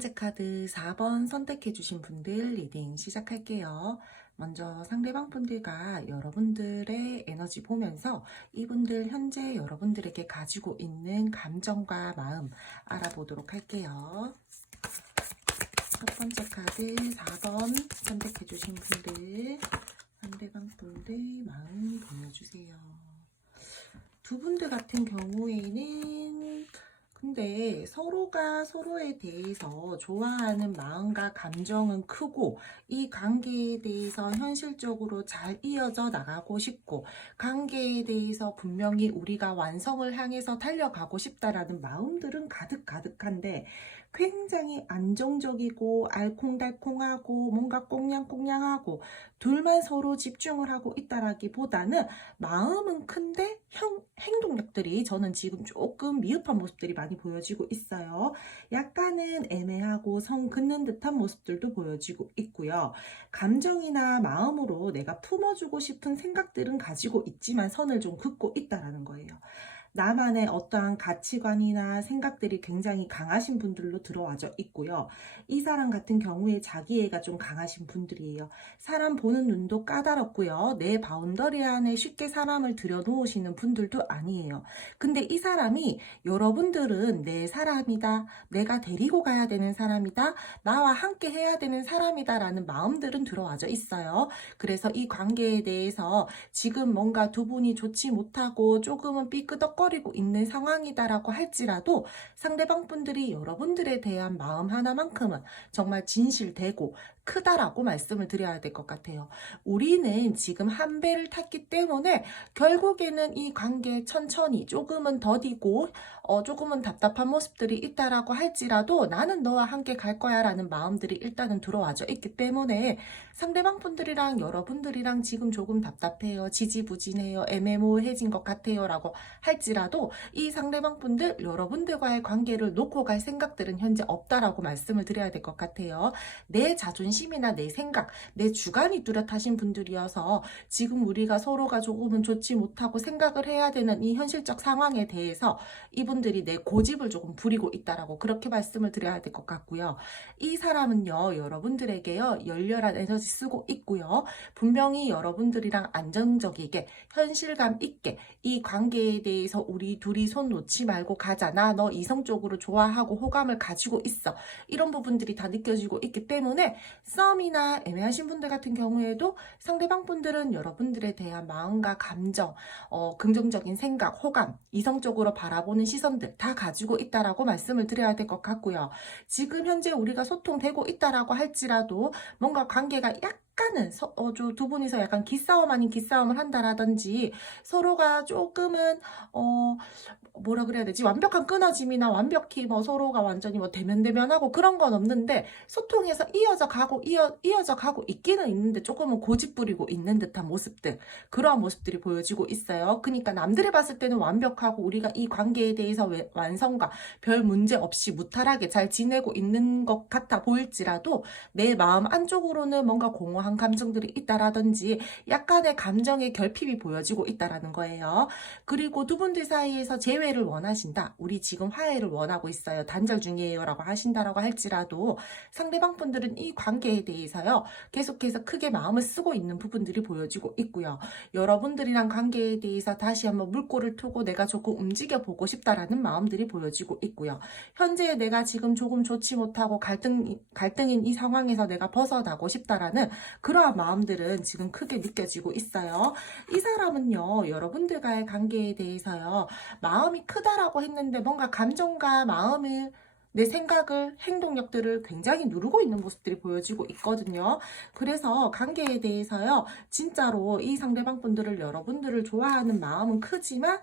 번째 카드 4번 선택해 주신 분들 리딩 시작할게요. 먼저 상대방 분들과 여러분들의 에너지 보면서 이분들 현재 여러분들에게 가지고 있는 감정과 마음 알아보도록 할게요. 첫 번째 카드 4번 선택해 주신 분들 상대방 분들 마음 보여주세요. 두 분들 같은 경우에는 근데 서로가 서로에 대해서 좋아하는 마음과 감정은 크고 이 관계에 대해서 현실적으로 잘 이어져 나가고 싶고 관계에 대해서 분명히 우리가 완성을 향해서 달려가고 싶다라는 마음들은 가득가득한데 굉장히 안정적이고 알콩달콩하고 뭔가 꽁냥꽁냥하고 둘만 서로 집중을 하고 있다라기보다는 마음은 큰데 행동력들이 저는 지금 조금 미흡한 모습들이 많이 보여지고 있어요. 약간은 애매하고 성 긋는 듯한 모습들도 보여지고 있고요. 감정이나 마음으로 내가 품어주고 싶은 생각들은 가지고 있지만 선을 좀 긋고 있다라는 거예요. 나만의 어떠한 가치관이나 생각들이 굉장히 강하신 분들로 들어와져 있고요. 이 사람 같은 경우에 자기애가 좀 강하신 분들이에요. 사람 보는 눈도 까다롭고요. 내 바운더리 안에 쉽게 사람을 들여놓으시는 분들도 아니에요. 근데 이 사람이 여러분들은 내 사람이다. 내가 데리고 가야 되는 사람이다. 나와 함께 해야 되는 사람이다 라는 마음들은 들어와져 있어요. 그래서 이 관계에 대해서 지금 뭔가 두 분이 좋지 못하고 조금은 삐끄덕거리고 있는 상황이다라고 할지라도 상대방 분들이 여러분들에 대한 마음 하나만큼은 정말 진실되고 크다라고 말씀을 드려야 될 것 같아요. 우리는 지금 한 배를 탔기 때문에 결국에는 이 관계 천천히 조금은 더디고 조금은 답답한 모습들이 있다라고 할지라도 나는 너와 함께 갈 거야 라는 마음들이 일단은 들어와져 있기 때문에 상대방 분들이랑 여러분들이랑 지금 조금 답답해요. 지지부진해요. 애매모호해진 것 같아요. 라고 할지라도 이 상대방 분들 여러분들과의 관계를 놓고 갈 생각들은 현재 없다라고 말씀을 드려야 될 것 같아요. 내 자존심이나 내 생각, 내 주관이 뚜렷하신 분들이어서 지금 우리가 서로가 조금은 좋지 못하고 생각을 해야 되는 이 현실적 상황에 대해서 이분들이 내 고집을 조금 부리고 있다라고 그렇게 말씀을 드려야 될 것 같고요. 이 사람은요, 여러분들에게요, 열렬한 에너지 쓰고 있고요. 분명히 여러분들이랑 안정적이게, 현실감 있게 이 관계에 대해서 우리 둘이 손 놓지 말고 가자. 나 너 이성적으로 좋아하고 호감을 가지고 있어. 이런 부분들이 다 느껴지고 있기 때문에 썸이나 애매하신 분들 같은 경우에도 상대방 분들은 여러분들에 대한 마음과 감정, 긍정적인 생각, 호감, 이성적으로 바라보는 시선들 다 가지고 있다라고 말씀을 드려야 될 것 같고요. 지금 현재 우리가 소통되고 있다라고 할지라도 뭔가 관계가 약간은 두 분이서 약간 기싸움 아닌 기싸움을 한다라든지 서로가 조금은 뭐라 그래야 되지? 완벽한 끊어짐이나 완벽히 뭐 서로가 완전히 뭐 대면대면하고 그런 건 없는데 소통해서 이어져 가고 있기는 있는데 조금은 고집 부리고 있는 듯한 모습들, 그러한 모습들이 보여지고 있어요. 그러니까 남들이 봤을 때는 완벽하고 우리가 이 관계에 대해서 완성과 별 문제 없이 무탈하게 잘 지내고 있는 것 같아 보일지라도 내 마음 안쪽으로는 뭔가 공허한 감정들이 있다라든지 약간의 감정의 결핍이 보여지고 있다라는 거예요. 그리고 두 분들 사이에서 재회를 원하신다. 우리 지금 화해를 원하고 있어요. 단절 중이에요. 라고 하신다라고 할지라도 상대방 분들은 이 관계에 대해서요. 계속해서 크게 마음을 쓰고 있는 부분들이 보여지고 있고요. 여러분들이랑 관계에 대해서 다시 한번 물꼬를 트고 내가 조금 움직여 보고 싶다라는 마음들이 보여지고 있고요. 현재 내가 지금 조금 좋지 못하고 갈등인 이 상황에서 내가 벗어나고 싶다라는 그러한 마음들은 지금 크게 느껴지고 있어요. 이 사람은요, 여러분들과의 관계에 대해서요, 마음이 크다라고 했는데 뭔가 감정과 마음을 내 생각을, 행동력들을 굉장히 누르고 있는 모습들이 보여지고 있거든요. 그래서 관계에 대해서요, 진짜로 이 상대방 분들을, 여러분들을 좋아하는 마음은 크지만,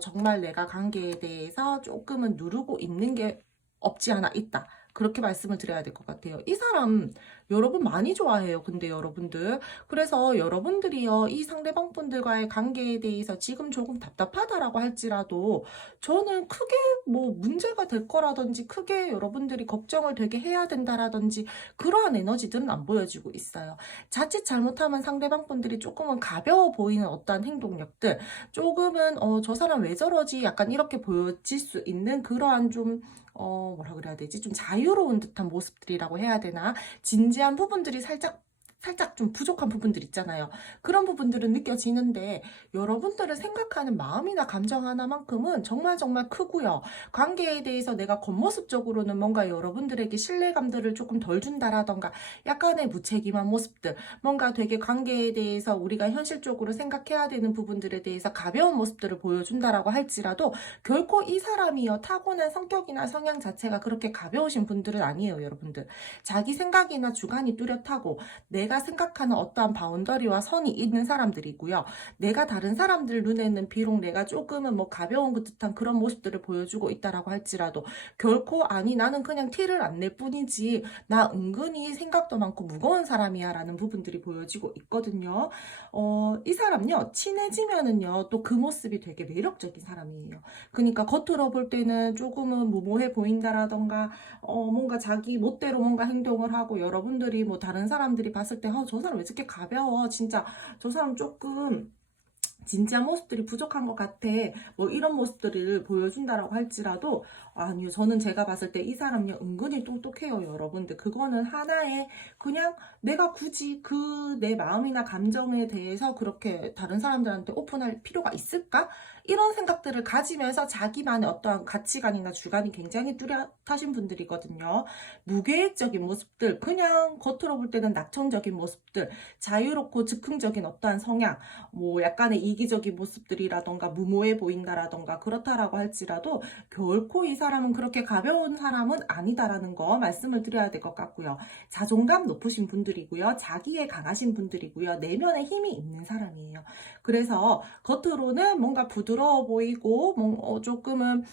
정말 내가 관계에 대해서 조금은 누르고 있는 게 없지 않아 있다. 그렇게 말씀을 드려야 될 것 같아요. 이 사람 여러분 많이 좋아해요. 근데 여러분들. 그래서 여러분들이요. 이 상대방 분들과의 관계에 대해서 지금 조금 답답하다라고 할지라도 저는 크게 뭐 문제가 될 거라든지 크게 여러분들이 걱정을 되게 해야 된다라든지 그러한 에너지들은 안 보여지고 있어요. 자칫 잘못하면 상대방 분들이 조금은 가벼워 보이는 어떠한 행동력들, 조금은 저 사람 왜 저러지? 약간 이렇게 보여질 수 있는 그러한 좀 뭐라 그래야 되지? 좀 자유로운 듯한 모습들이라고 해야 되나? 진지한 부분들이 살짝 좀 부족한 부분들 있잖아요. 그런 부분들은 느껴지는데 여러분들은 생각하는 마음이나 감정 하나만큼은 정말 정말 크고요. 관계에 대해서 내가 겉모습적으로는 뭔가 여러분들에게 신뢰감들을 조금 덜 준다라던가 약간의 무책임한 모습들, 뭔가 되게 관계에 대해서 우리가 현실적으로 생각해야 되는 부분들에 대해서 가벼운 모습들을 보여준다라고 할지라도 결코 이 사람이요 타고난 성격이나 성향 자체가 그렇게 가벼우신 분들은 아니에요, 여러분들. 자기 생각이나 주관이 뚜렷하고 내가 생각하는 어떠한 바운더리와 선이 있는 사람들이고요. 내가 다른 사람들 눈에는 비록 내가 조금은 뭐 가벼운 듯한 그런 모습들을 보여주고 있다라고 할지라도 결코 아니 나는 그냥 티를 안 낼 뿐이지 나 은근히 생각도 많고 무거운 사람이야 라는 부분들이 보여지고 있거든요. 이 사람요 친해지면은요 또 그 모습이 되게 매력적인 사람이에요. 그러니까 겉으로 볼 때는 조금은 무모해 보인다라던가 뭔가 자기 멋대로 뭔가 행동을 하고 여러분들이 뭐 다른 사람들이 봤을 때 저 사람 왜 저렇게 가벼워 진짜 저 사람 조금 진지한 모습들이 부족한 것 같아. 뭐 이런 모습들을 보여준다라고 할지라도 아니요. 저는 제가 봤을 때 이 사람요 은근히 똑똑해요, 여러분들. 그거는 하나의 그냥 내가 굳이 그 내 마음이나 감정에 대해서 그렇게 다른 사람들한테 오픈할 필요가 있을까? 이런 생각들을 가지면서 자기만의 어떠한 가치관이나 주관이 굉장히 뚜렷하신 분들이거든요. 무계획적인 모습들, 그냥 겉으로 볼 때는 낙천적인 모습들, 자유롭고 즉흥적인 어떠한 성향, 뭐 약간의 이기적인 모습들이라던가 무모해 보인다라던가 그렇다라고 할지라도 결코 이 사람은 그렇게 가벼운 사람은 아니다라는 거 말씀을 드려야 될 것 같고요. 자존감 높으신 분들이고요. 자기에 강하신 분들이고요. 내면에 힘이 있는 사람이에요. 그래서 겉으로는 뭔가 부드러워 보이고 조금은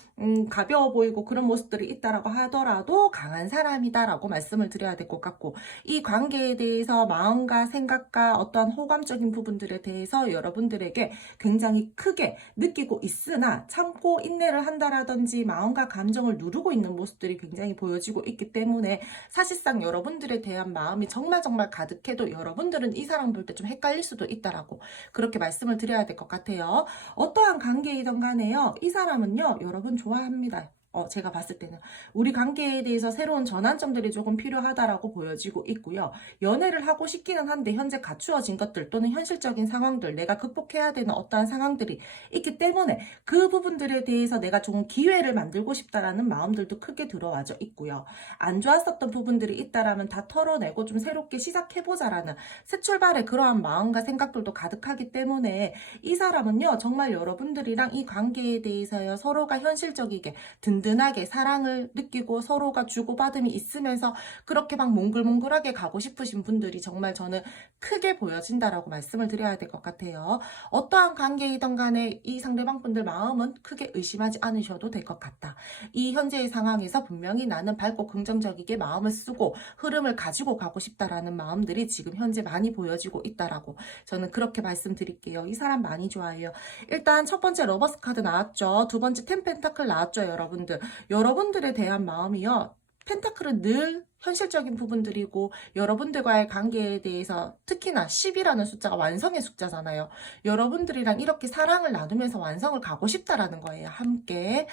가벼워 보이고 그런 모습들이 있다라고 하더라도 강한 사람이다라고 말씀을 드려야 될 것 같고 이 관계에 대해서 마음과 생각과 어떤 호감적인 부분들에 대해서 여러분들에게 굉장히 크게 느끼고 있으나 참고 인내를 한다라든지 마음과 감정을 누르고 있는 모습들이 굉장히 보여지고 있기 때문에 사실상 여러분들에 대한 마음이 정말 정말 가득해도 여러분들은 이 사람 볼 때 좀 헷갈릴 수도 있다라고 그렇게 말씀을 드려야 될 것 같아요. 어떠한 관계이든 간에요. 이 사람은요. 여러분 좋아합니다. 제가 봤을 때는 우리 관계에 대해서 새로운 전환점들이 조금 필요하다라고 보여지고 있고요. 연애를 하고 싶기는 한데 현재 갖추어진 것들 또는 현실적인 상황들 내가 극복해야 되는 어떠한 상황들이 있기 때문에 그 부분들에 대해서 내가 좋은 기회를 만들고 싶다라는 마음들도 크게 들어와져 있고요. 안 좋았었던 부분들이 있다라면 다 털어내고 좀 새롭게 시작해보자라는 새 출발의 그러한 마음과 생각들도 가득하기 때문에 이 사람은요 정말 여러분들이랑 이 관계에 대해서요 서로가 현실적이게 든든하게 사랑을 느끼고 서로가 주고받음이 있으면서 그렇게 막 몽글몽글하게 가고 싶으신 분들이 정말 저는 크게 보여진다라고 말씀을 드려야 될 것 같아요. 어떠한 관계이든 간에 이 상대방 분들 마음은 크게 의심하지 않으셔도 될 것 같다. 이 현재의 상황에서 분명히 나는 밝고 긍정적이게 마음을 쓰고 흐름을 가지고 가고 싶다라는 마음들이 지금 현재 많이 보여지고 있다라고 저는 그렇게 말씀드릴게요. 이 사람 많이 좋아해요. 일단 첫 번째 러버스 카드 나왔죠. 두 번째 텐 펜타클 나왔죠, 여러분들. 여러분들에 대한 마음이요. 펜타클은 늘 현실적인 부분들이고 여러분들과의 관계에 대해서 특히나 10이라는 숫자가 완성의 숫자잖아요. 여러분들이랑 이렇게 사랑을 나누면서 완성을 가고 싶다라는 거예요. 함께.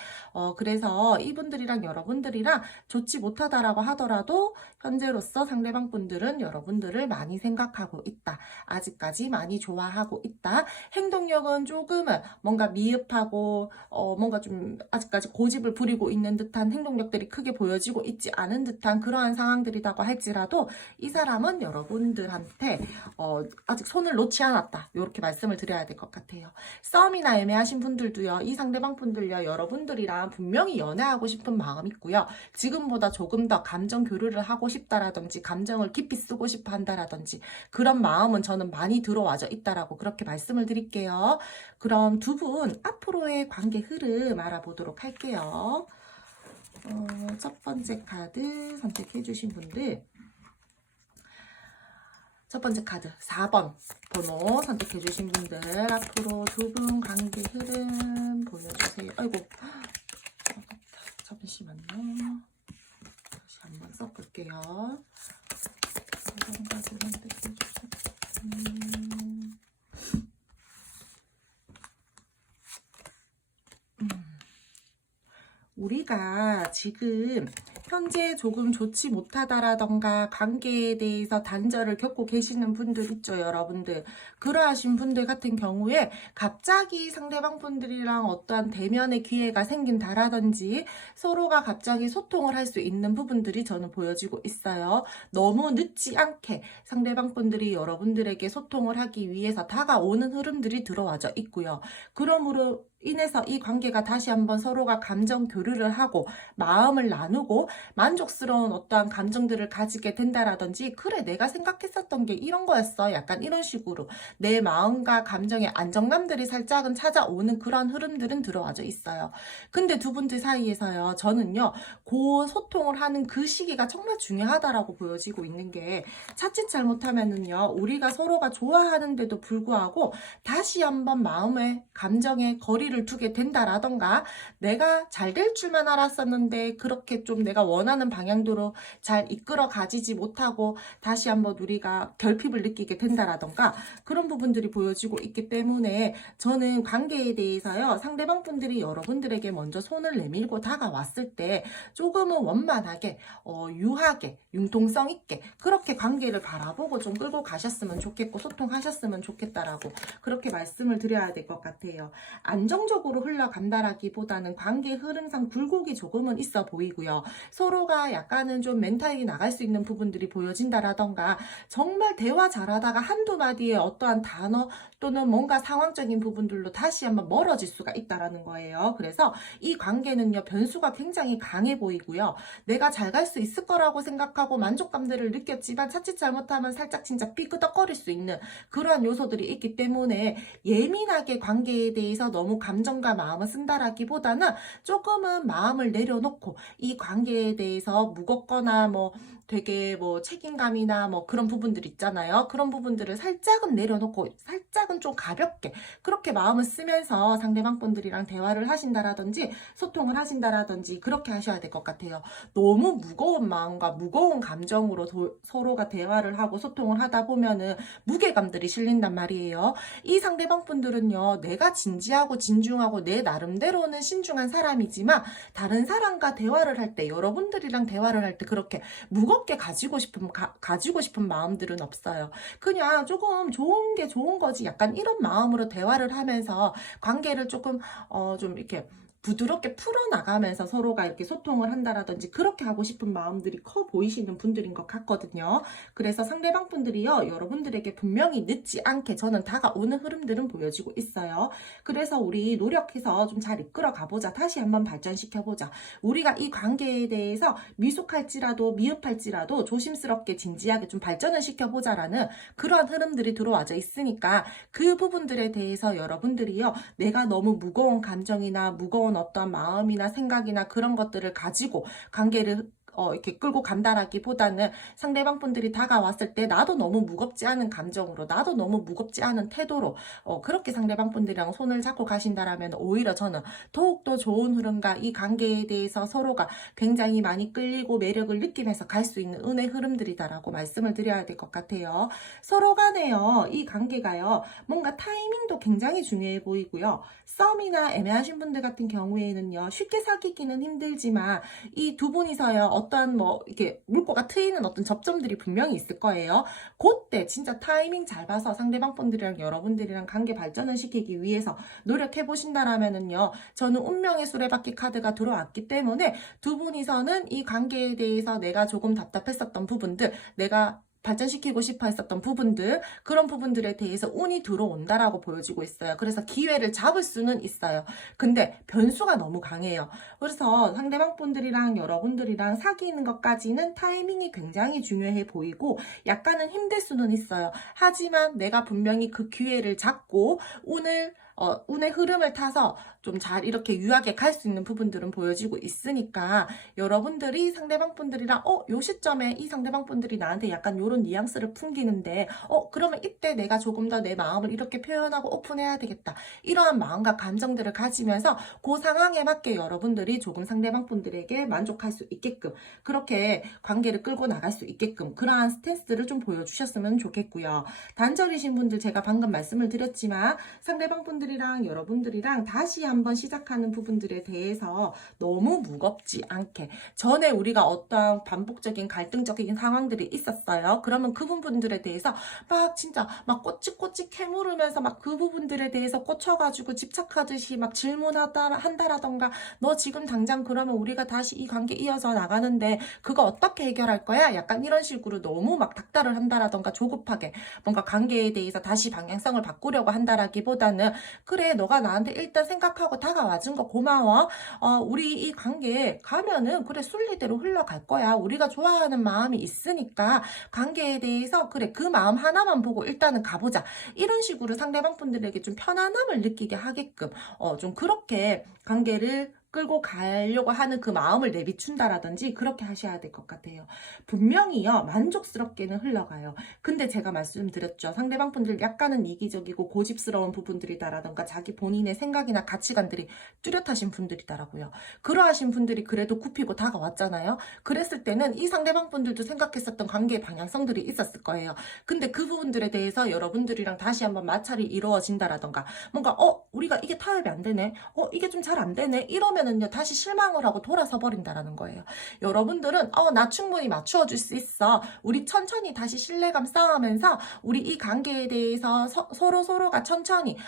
그래서 이분들이랑 여러분들이랑 좋지 못하다라고 하더라도 현재로서 상대방 분들은 여러분들을 많이 생각하고 있다. 아직까지 많이 좋아하고 있다. 행동력은 조금은 뭔가 미흡하고 뭔가 좀 아직까지 고집을 부리고 있는 듯한 행동력들이 크게 보여지고 있지 않은 듯한 그러한 상황들이라고 할지라도 이 사람은 여러분들한테 아직 손을 놓지 않았다. 이렇게 말씀을 드려야 될 것 같아요. 싸움이나 애매하신 분들도요. 이 상대방 분들요. 여러분들이랑 분명히 연애하고 싶은 마음 있고요. 지금보다 조금 더 감정 교류를 하고 싶다라든지 감정을 깊이 쓰고 싶어 한다라든지 그런 마음은 저는 많이 들어와져 있다라고 그렇게 말씀을 드릴게요. 그럼 두 분 앞으로의 관계 흐름 알아보도록 할게요. 첫 번째 카드 선택해 주신 분들 첫 번째 카드 4번 번호 선택해 주신 분들 앞으로 두 분 관계 흐름 보여주세요. 아이고 잠시만요. 다시 한번 써볼게요. 4번 카드 선택해 주신 우리가 지금 현재 조금 좋지 못하다라던가 관계에 대해서 단절을 겪고 계시는 분들 있죠, 여러분들. 그러하신 분들 같은 경우에 갑자기 상대방 분들이랑 어떠한 대면의 기회가 생긴다라든지 서로가 갑자기 소통을 할 수 있는 부분들이 저는 보여지고 있어요. 너무 늦지 않게 상대방 분들이 여러분들에게 소통을 하기 위해서 다가오는 흐름들이 들어와져 있고요. 그러므로 인해서 이 관계가 다시 한번 서로가 감정 교류를 하고 마음을 나누고 만족스러운 어떠한 감정들을 가지게 된다라든지, 그래 내가 생각했었던 게 이런 거였어, 약간 이런 식으로 내 마음과 감정의 안정감들이 살짝은 찾아오는 그런 흐름들은 들어와져 있어요. 근데 두 분들 사이에서요, 저는요 그 소통을 하는 그 시기가 정말 중요하다라고 보여지고 있는 게, 자칫 잘못하면은요 우리가 서로가 좋아하는데도 불구하고 다시 한번 마음의 감정의 거리를 두게 된다라던가, 내가 잘 될 줄만 알았었는데 그렇게 좀 내가 원하는 방향대로 잘 이끌어 가지지 못하고 다시 한번 우리가 결핍을 느끼게 된다라던가, 그런 부분들이 보여지고 있기 때문에 저는 관계에 대해서요, 상대방 분들이 여러분들에게 먼저 손을 내밀고 다가왔을 때 조금은 원만하게 유하게 융통성 있게 그렇게 관계를 바라보고 좀 끌고 가셨으면 좋겠고 소통하셨으면 좋겠다라고 그렇게 말씀을 드려야 될 것 같아요. 안정적으로 흘러간다라기보다는 관계 흐름상 굴곡이 조금은 있어 보이고요. 서로가 약간은 좀 멘탈이 나갈 수 있는 부분들이 보여진다라던가, 정말 대화 잘하다가 한두 마디의 어떠한 단어 또는 뭔가 상황적인 부분들로 다시 한번 멀어질 수가 있다라는 거예요. 그래서 이 관계는요 변수가 굉장히 강해 보이고요. 내가 잘 갈 수 있을 거라고 생각하고 만족감들을 느꼈지만 자칫 잘못하면 살짝 진짜 삐끄덕거릴 수 있는 그러한 요소들이 있기 때문에, 예민하게 관계에 대해서 너무 감정과 마음을 쓴다라기보다는 조금은 마음을 내려놓고 이 관계에 대해서 무겁거나 뭐 되게 뭐 책임감이나 뭐 그런 부분들 있잖아요. 그런 부분들을 살짝은 내려놓고 살짝은 좀 가볍게 그렇게 마음을 쓰면서 상대방 분들이랑 대화를 하신다라든지 소통을 하신다라든지 그렇게 하셔야 될 것 같아요. 너무 무거운 마음과 무거운 감정으로 서로가 대화를 하고 소통을 하다 보면은 무게감들이 실린단 말이에요. 이 상대방 분들은요, 내가 진지하고 진중하고 내 나름대로는 신중한 사람이지만 다른 사람과 대화를 할 때, 여러분들이랑 대화를 할 때 그렇게 무겁게 가지고 싶은 마음들은 없어요. 그냥 조금 좋은 게 좋은 거지, 약간 이런 마음으로 대화를 하면서 관계를 조금 좀 이렇게 부드럽게 풀어나가면서 서로가 이렇게 소통을 한다라든지 그렇게 하고 싶은 마음들이 커 보이시는 분들인 것 같거든요. 그래서 상대방 분들이요, 여러분들에게 분명히 늦지 않게 저는 다가오는 흐름들은 보여지고 있어요. 그래서 우리 노력해서 좀 잘 이끌어 가보자. 다시 한번 발전시켜보자. 우리가 이 관계에 대해서 미숙할지라도 미흡할지라도 조심스럽게 진지하게 좀 발전을 시켜보자라는 그러한 흐름들이 들어와져 있으니까, 그 부분들에 대해서 여러분들이요, 내가 너무 무거운 감정이나 무거운 어떤 마음이나 생각이나 그런 것들을 가지고 관계를 이렇게 끌고 간다라기보다는, 상대방 분들이 다가왔을 때 나도 너무 무겁지 않은 감정으로, 나도 너무 무겁지 않은 태도로 그렇게 상대방 분들이랑 손을 잡고 가신다라면 오히려 저는 더욱더 좋은 흐름과 이 관계에 대해서 서로가 굉장히 많이 끌리고 매력을 느끼면서 갈 수 있는 은혜 흐름들이다라고 말씀을 드려야 될 것 같아요. 서로 간에요, 이 관계가요, 뭔가 타이밍도 굉장히 중요해 보이고요. 썸이나 애매하신 분들 같은 경우에는요, 쉽게 사귀기는 힘들지만 이 두 분이서요, 어떠한 뭐 이렇게 물꼬가 트이는 어떤 접점들이 분명히 있을 거예요. 그때 진짜 타이밍 잘 봐서 상대방 분들이랑 여러분들이랑 관계 발전을 시키기 위해서 노력해 보신다라면은요, 저는 운명의 수레바퀴 카드가 들어왔기 때문에 두 분이서는 이 관계에 대해서 내가 조금 답답했었던 부분들, 내가 발전시키고 싶어 했었던 부분들, 그런 부분들에 대해서 운이 들어온다라고 보여지고 있어요. 그래서 기회를 잡을 수는 있어요. 근데 변수가 너무 강해요. 그래서 상대방 분들이랑 여러분들이랑 사귀는 것까지는 타이밍이 굉장히 중요해 보이고 약간은 힘들 수는 있어요. 하지만 내가 분명히 그 기회를 잡고 운의 흐름을 타서 좀 잘 이렇게 유하게 갈 수 있는 부분들은 보여지고 있으니까, 여러분들이 상대방 분들이랑 요 시점에 이 상대방 분들이 나한테 약간 요런 뉘앙스를 풍기는데 그러면 이때 내가 조금 더 내 마음을 이렇게 표현하고 오픈해야 되겠다, 이러한 마음과 감정들을 가지면서 그 상황에 맞게 여러분들이 조금 상대방 분들에게 만족할 수 있게끔, 그렇게 관계를 끌고 나갈 수 있게끔 그러한 스탠스들을 좀 보여주셨으면 좋겠고요. 단절이신 분들, 제가 방금 말씀을 드렸지만 상대방 분들 상대방분들이랑 여러분들이랑 다시 한번 시작하는 부분들에 대해서 너무 무겁지 않게, 전에 우리가 어떠한 반복적인 갈등적인 상황들이 있었어요. 그러면 그 부분들에 대해서 막 진짜 막 꼬치꼬치 캐물으면서 막 그 부분들에 대해서 꽂혀가지고 집착하듯이 막 한다라던가, 너 지금 당장 그러면 우리가 다시 이 관계 이어져 나가는데 그거 어떻게 해결할 거야? 약간 이런 식으로 너무 막 닥달을 한다라던가, 조급하게 뭔가 관계에 대해서 다시 방향성을 바꾸려고 한다라기보다는, 그래 너가 나한테 일단 생각하고 다가와준 거 고마워. 우리 이 관계에 가면은 그래 순리대로 흘러갈 거야. 우리가 좋아하는 마음이 있으니까 관계에 대해서 그래 그 마음 하나만 보고 일단은 가보자. 이런 식으로 상대방 분들에게 좀 편안함을 느끼게 하게끔 좀 그렇게 관계를 끌고 가려고 하는 그 마음을 내비춘다라든지 그렇게 하셔야 될 것 같아요. 분명히요, 만족스럽게는 흘러가요. 근데 제가 말씀드렸죠. 상대방 분들 약간은 이기적이고 고집스러운 부분들이다라던가 자기 본인의 생각이나 가치관들이 뚜렷하신 분들이더라고요. 그러하신 분들이 그래도 굽히고 다가왔잖아요. 그랬을 때는 이 상대방 분들도 생각했었던 관계의 방향성들이 있었을 거예요. 근데 그 부분들에 대해서 여러분들이랑 다시 한번 마찰이 이루어진다라던가, 뭔가 우리가 이게 타협이 안 되네, 이게 좀 잘 안 되네, 이러면은요 다시 실망을 하고 돌아서 버린다라는 거예요. 여러분들은 나 충분히 맞추어줄 수 있어, 우리 천천히 다시 신뢰감 쌓으면서 우리 이 관계에 대해서 서로가 천천히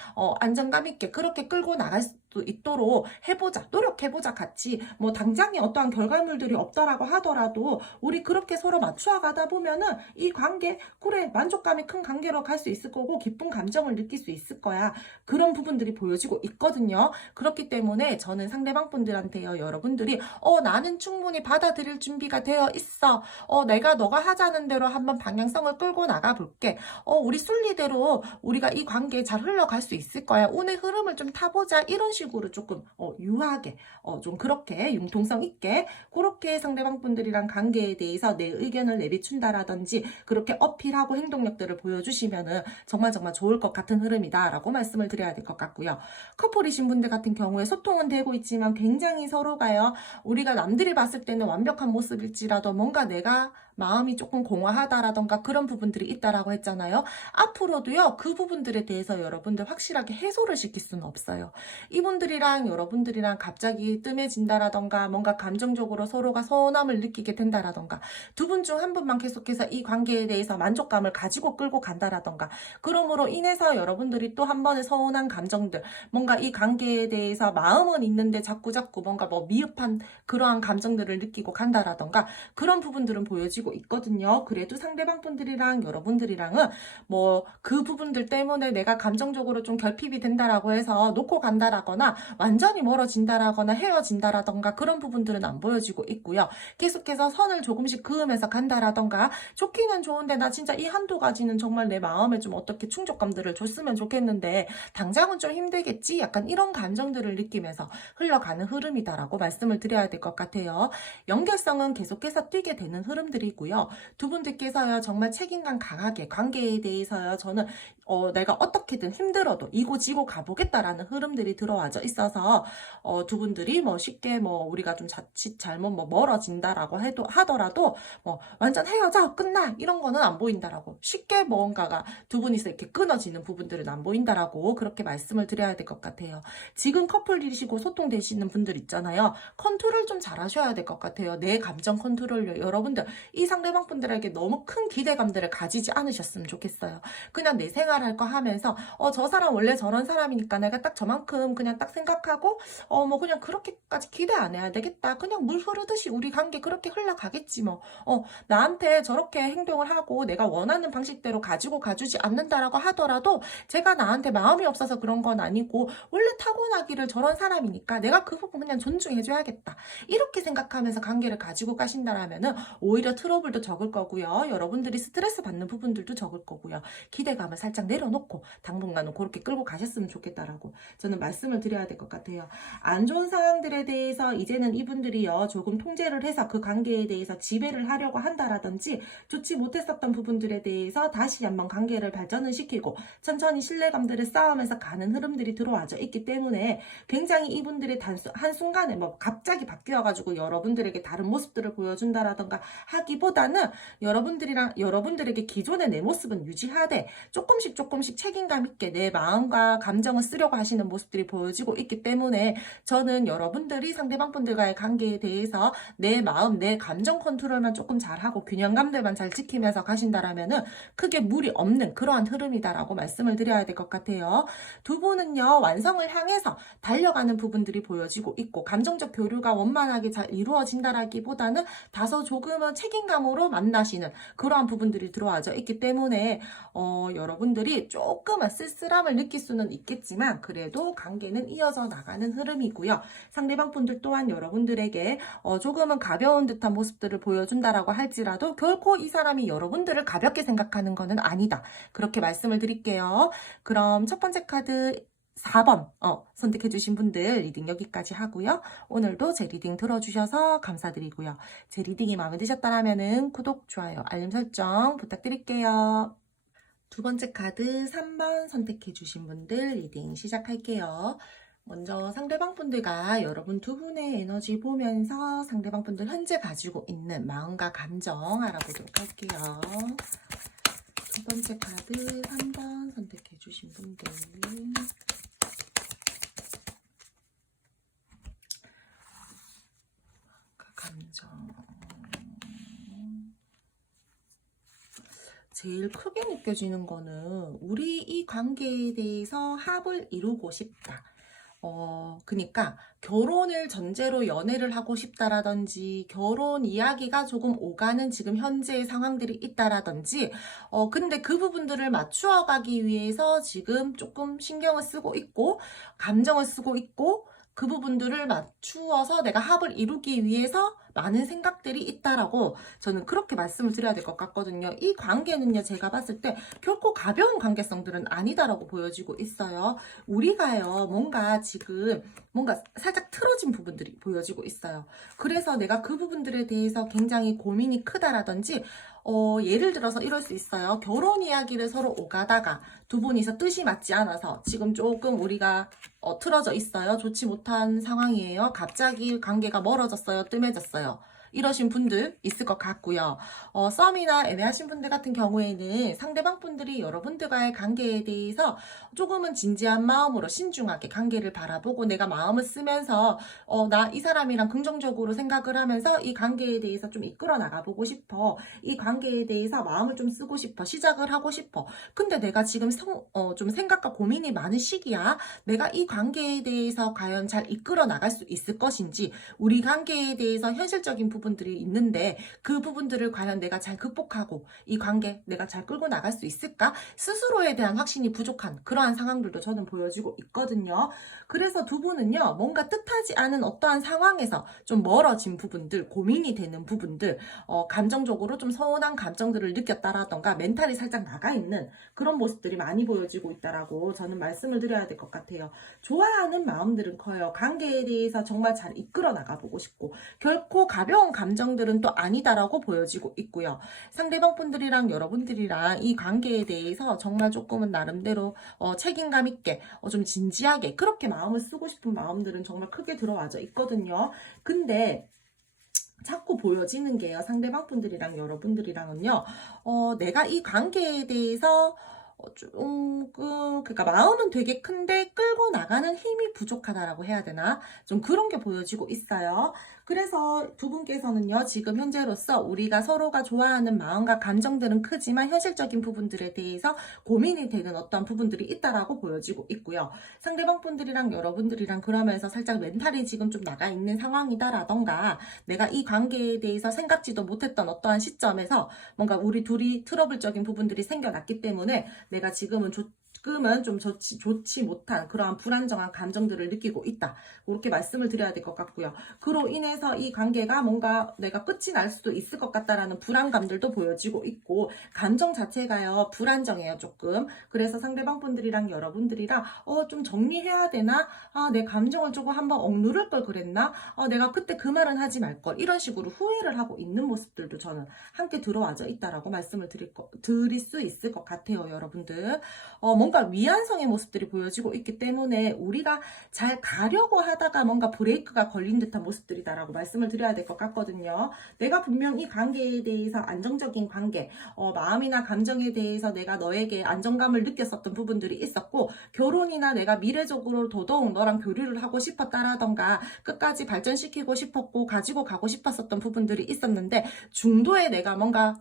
안정감 있게 그렇게 끌고 나갈 수 있도록 해보자, 노력해보자. 같이 뭐 당장에 어떠한 결과물들이 없더라고 하더라도 우리 그렇게 서로 맞추어 가다 보면은 이 관계 그래 만족감이 큰 관계로 갈 수 있을 거고 기쁜 감정을 느낄 수 있을 거야. 그런 부분들이 보여지고 있거든요. 그렇기 때문에 저는 상대방 분들한테요, 여러분들이 나는 충분히 받아들일 준비가 되어 있어, 내가 너가 하자는 대로 한번 방향성을 끌고 나가 볼게, 우리 순리대로 우리가 이 관계에 잘 흘러갈 수 있을 거야, 운의 흐름을 좀 타보자. 이런 식으로 조금 유하게 좀 그렇게 융통성 있게 그렇게 상대방 분들이랑 관계에 대해서 내 의견을 내비춘다라든지 그렇게 어필하고 행동력들을 보여주시면은 정말 좋을 것 같은 흐름이다 라고 말씀을 드려야 될 것 같고요. 커플이신 분들 같은 경우에 소통은 되고 있지만 굉장히 서로가요, 우리가 남들이 봤을 때는 완벽한 모습일지라도 뭔가 내가 마음이 조금 공허하다라던가 그런 부분들이 있다라고 했잖아요. 앞으로도요, 그 부분들에 대해서 여러분들 확실하게 해소를 시킬 수는 없어요. 이분들이랑 여러분들이랑 갑자기 뜸해진다라던가, 뭔가 감정적으로 서로가 서운함을 느끼게 된다라던가, 두 분 중 한 분만 계속해서 이 관계에 대해서 만족감을 가지고 끌고 간다라던가, 그러므로 인해서 여러분들이 또 한 번의 서운한 감정들, 뭔가 이 관계에 대해서 마음은 있는데 자꾸 뭔가 뭐 미흡한 그러한 감정들을 느끼고 간다라던가, 그런 부분들은 보여지고 있거든요. 그래도 상대방 분들이랑 여러분들이랑은 뭐 그 부분들 때문에 내가 감정적으로 좀 결핍이 된다라고 해서 놓고 간다라거나 완전히 멀어진다라거나 헤어진다라던가 그런 부분들은 안 보여지고 있고요. 계속해서 선을 조금씩 그으면서 간다라던가, 좋기는 좋은데 나 진짜 이 한두 가지는 정말 내 마음에 좀 어떻게 충족감들을 줬으면 좋겠는데 당장은 좀 힘들겠지, 약간 이런 감정들을 느끼면서 흘러가는 흐름이다라고 말씀을 드려야 될 것 같아요. 연결성은 계속해서 뛰게 되는 흐름들이고요. 두 분들께서요, 정말 책임감 강하게 관계에 대해서요, 저는 내가 어떻게든 힘들어도 이고지고 가보겠다라는 흐름들이 들어와져 있어서 두 분들이 뭐 쉽게 뭐 우리가 좀 자칫 잘못 뭐 멀어진다라고 하더라도 뭐 완전 헤어져 끝나 이런 거는 안 보인다라고, 쉽게 뭔가가 두 분이서 이렇게 끊어지는 부분들은 안 보인다라고 그렇게 말씀을 드려야 될 것 같아요. 지금 커플이시고 소통되시는 분들 있잖아요. 컨트롤 좀 잘 하셔야 될 것 같아요. 내 감정 컨트롤요. 여러분들 이 상대방 분들에게 너무 큰 기대감들을 가지지 않으셨으면 좋겠어요. 그냥 내 생활할 거 하면서 저 사람 원래 저런 사람이니까 내가 딱 저만큼 그냥 딱 생각하고 뭐 그냥 그렇게까지 기대 안 해야 되겠다, 그냥 물 흐르듯이 우리 관계 그렇게 흘러가겠지 뭐, 나한테 저렇게 행동을 하고 내가 원하는 방식대로 가지고 가주지 않는다라고 하더라도 제가 나한테 마음이 없어서 그런 건 아니고 원래 타고나기를 저런 사람이니까 내가 그 부분 그냥 존중해줘야겠다, 이렇게 생각하면서 관계를 가지고 가신다라면은 오히려 트러블도 적을 거고요. 여러분들이 스트레스 받는 부분들도 적을 거고요. 기대감을 살짝 내려놓고 당분간은 그렇게 끌고 가셨으면 좋겠다라고 저는 말씀을 드려야 될 것 같아요. 안 좋은 상황들에 대해서 이제는 이분들이요, 조금 통제를 해서 그 관계에 대해서 지배를 하려고 한다라든지, 좋지 못했었던 부분들에 대해서 다시 한번 관계를 발전을 시키고 천천히 신뢰감들을 쌓으면서 가는 흐름들이 들어와져 있기 때문에 굉장히 이분들이 한순간에 뭐 갑자기 바뀌어가지고 여러분들에게 다른 모습들을 보여준다라던가 한다라기보다는 여러분들에게 기존의 내 모습은 유지하되 조금씩 책임감 있게 내 마음과 감정을 쓰려고 하시는 모습들이 보여지고 있기 때문에 저는 여러분들이 상대방 분들과의 관계에 대해서 내 마음, 내 감정 컨트롤만 조금 잘하고 균형감들만 잘 지키면서 가신다라면은 크게 무리 없는 그러한 흐름이다라고 말씀을 드려야 될 것 같아요. 두 분은요, 완성을 향해서 달려가는 부분들이 보여지고 있고, 감정적 교류가 원만하게 잘 이루어진다라기보다는 다소 조금은 책임감으로 만나시는 그러한 부분들이 들어와져 있기 때문에 여러분들이 조금은 쓸쓸함을 느낄 수는 있겠지만 그래도 관계는 이어져 나가는 흐름이고요. 상대방 분들 또한 여러분들에게 조금은 가벼운 듯한 모습들을 보여준다라고 할지라도 결코 이 사람이 여러분들을 가볍게 생각하는 것은 아니다. 그렇게 말씀을 드릴게요. 그럼 첫 번째 카드 4번 선택해주신 분들 리딩 여기까지 하고요. 오늘도 제 리딩 들어주셔서 감사드리고요. 제 리딩이 마음에 드셨다면 구독, 좋아요, 알림 설정 부탁드릴게요. 두 번째 카드 3번 선택해주신 분들 리딩 시작할게요. 먼저 상대방 분들과 여러분 두 분의 에너지 보면서 상대방 분들 현재 가지고 있는 마음과 감정 알아보도록 할게요. 첫 번째 카드 3번 선택해주신 분들 감정 제일 크게 느껴지는 거는 우리 이 관계에 대해서 합을 이루고 싶다. 그러니까 결혼을 전제로 연애를 하고 싶다라든지 결혼 이야기가 조금 오가는 지금 현재의 상황들이 있다라든지 근데 그 부분들을 맞추어 가기 위해서 지금 조금 신경을 쓰고 있고 감정을 쓰고 있고 그 부분들을 맞추어서 내가 합을 이루기 위해서 많은 생각들이 있다라고 저는 그렇게 말씀을 드려야 될 것 같거든요. 이 관계는요, 제가 봤을 때 결코 가벼운 관계성들은 아니다라고 보여지고 있어요. 우리가요, 뭔가 지금 뭔가 살짝 틀어진 부분들이 보여지고 있어요. 그래서 내가 그 부분들에 대해서 굉장히 고민이 크다라든지 예를 들어서 이럴 수 있어요. 결혼 이야기를 서로 오가다가 두 분이서 뜻이 맞지 않아서 지금 조금 우리가 틀어져 있어요. 좋지 못한 상황이에요. 갑자기 관계가 멀어졌어요. 뜸해졌어요. 이러신 분들 있을 것 같고요. 썸이나 애매하신 분들 같은 경우에는 상대방 분들이 여러분들과의 관계에 대해서 조금은 진지한 마음으로 신중하게 관계를 바라보고 내가 마음을 쓰면서 나 이 사람이랑 긍정적으로 생각을 하면서 이 관계에 대해서 좀 이끌어 나가보고 싶어. 이 관계에 대해서 마음을 좀 쓰고 싶어. 시작을 하고 싶어. 근데 내가 지금 좀 생각과 고민이 많은 시기야. 내가 이 관계에 대해서 과연 잘 이끌어 나갈 수 있을 것인지 우리 관계에 대해서 현실적인 부분들이 있는데 그 부분들을 과연 내가 잘 극복하고 이 관계 내가 잘 끌고 나갈 수 있을까? 스스로에 대한 확신이 부족한 그러한 상황들도 저는 보여지고 있거든요. 그래서 두 분은요, 뭔가 뜻하지 않은 어떠한 상황에서 좀 멀어진 부분들, 고민이 되는 부분들, 감정적으로 좀 서운한 감정들을 느꼈다라던가 멘탈이 살짝 나가 있는 그런 모습들이 많이 보여지고 있다라고 저는 말씀을 드려야 될 것 같아요. 좋아하는 마음들은 커요. 관계에 대해서 정말 잘 이끌어 나가보고 싶고 결코 가벼운 감정들은 또 아니다라고 보여지고 있고요. 상대방 분들이랑 여러분들이랑 이 관계에 대해서 정말 조금은 나름대로 책임감 있게 좀 진지하게 그렇게 마음을 쓰고 싶은 마음들은 정말 크게 들어와져 있거든요. 근데 자꾸 보여지는 게요. 상대방 분들이랑 여러분들이랑은요. 내가 이 관계에 대해서 그러니까 마음은 되게 큰데 끌고 나가는 힘이 부족하다라고 해야 되나? 좀 그런 게 보여지고 있어요. 그래서 두 분께서는요, 지금 현재로서 우리가 서로가 좋아하는 마음과 감정들은 크지만 현실적인 부분들에 대해서 고민이 되는 어떤 부분들이 있다라고 보여지고 있고요. 상대방 분들이랑 여러분들이랑 그러면서 살짝 멘탈이 지금 좀 나가 있는 상황이다라던가 내가 이 관계에 대해서 생각지도 못했던 어떠한 시점에서 뭔가 우리 둘이 트러블적인 부분들이 생겨났기 때문에 내가 지금은 좀 좋지 못한 그러한 불안정한 감정들을 느끼고 있다. 그렇게 말씀을 드려야 될 것 같고요. 그로 인해서 이 관계가 뭔가 내가 끝이 날 수도 있을 것 같다라는 불안감들도 보여지고 있고 감정 자체가요 불안정해요 조금. 그래서 상대방 분들이랑 여러분들이랑 좀 정리해야 되나? 내 감정을 조금 한번 억누를 걸 그랬나? 내가 그때 그 말은 하지 말 걸. 이런 식으로 후회를 하고 있는 모습들도 저는 함께 들어와져 있다라고 말씀을 드릴 수 있을 것 같아요, 여러분들. 뭔가 위안성의 모습들이 보여지고 있기 때문에 우리가 잘 가려고 하다가 뭔가 브레이크가 걸린 듯한 모습들이다라고 말씀을 드려야 될 것 같거든요. 내가 분명 이 관계에 대해서 안정적인 관계, 마음이나 감정에 대해서 내가 너에게 안정감을 느꼈었던 부분들이 있었고, 결혼이나 내가 미래적으로 더더욱 너랑 교류를 하고 싶었다라던가 끝까지 발전시키고 싶었고 가지고 가고 싶었었던 부분들이 있었는데, 중도에 내가 뭔가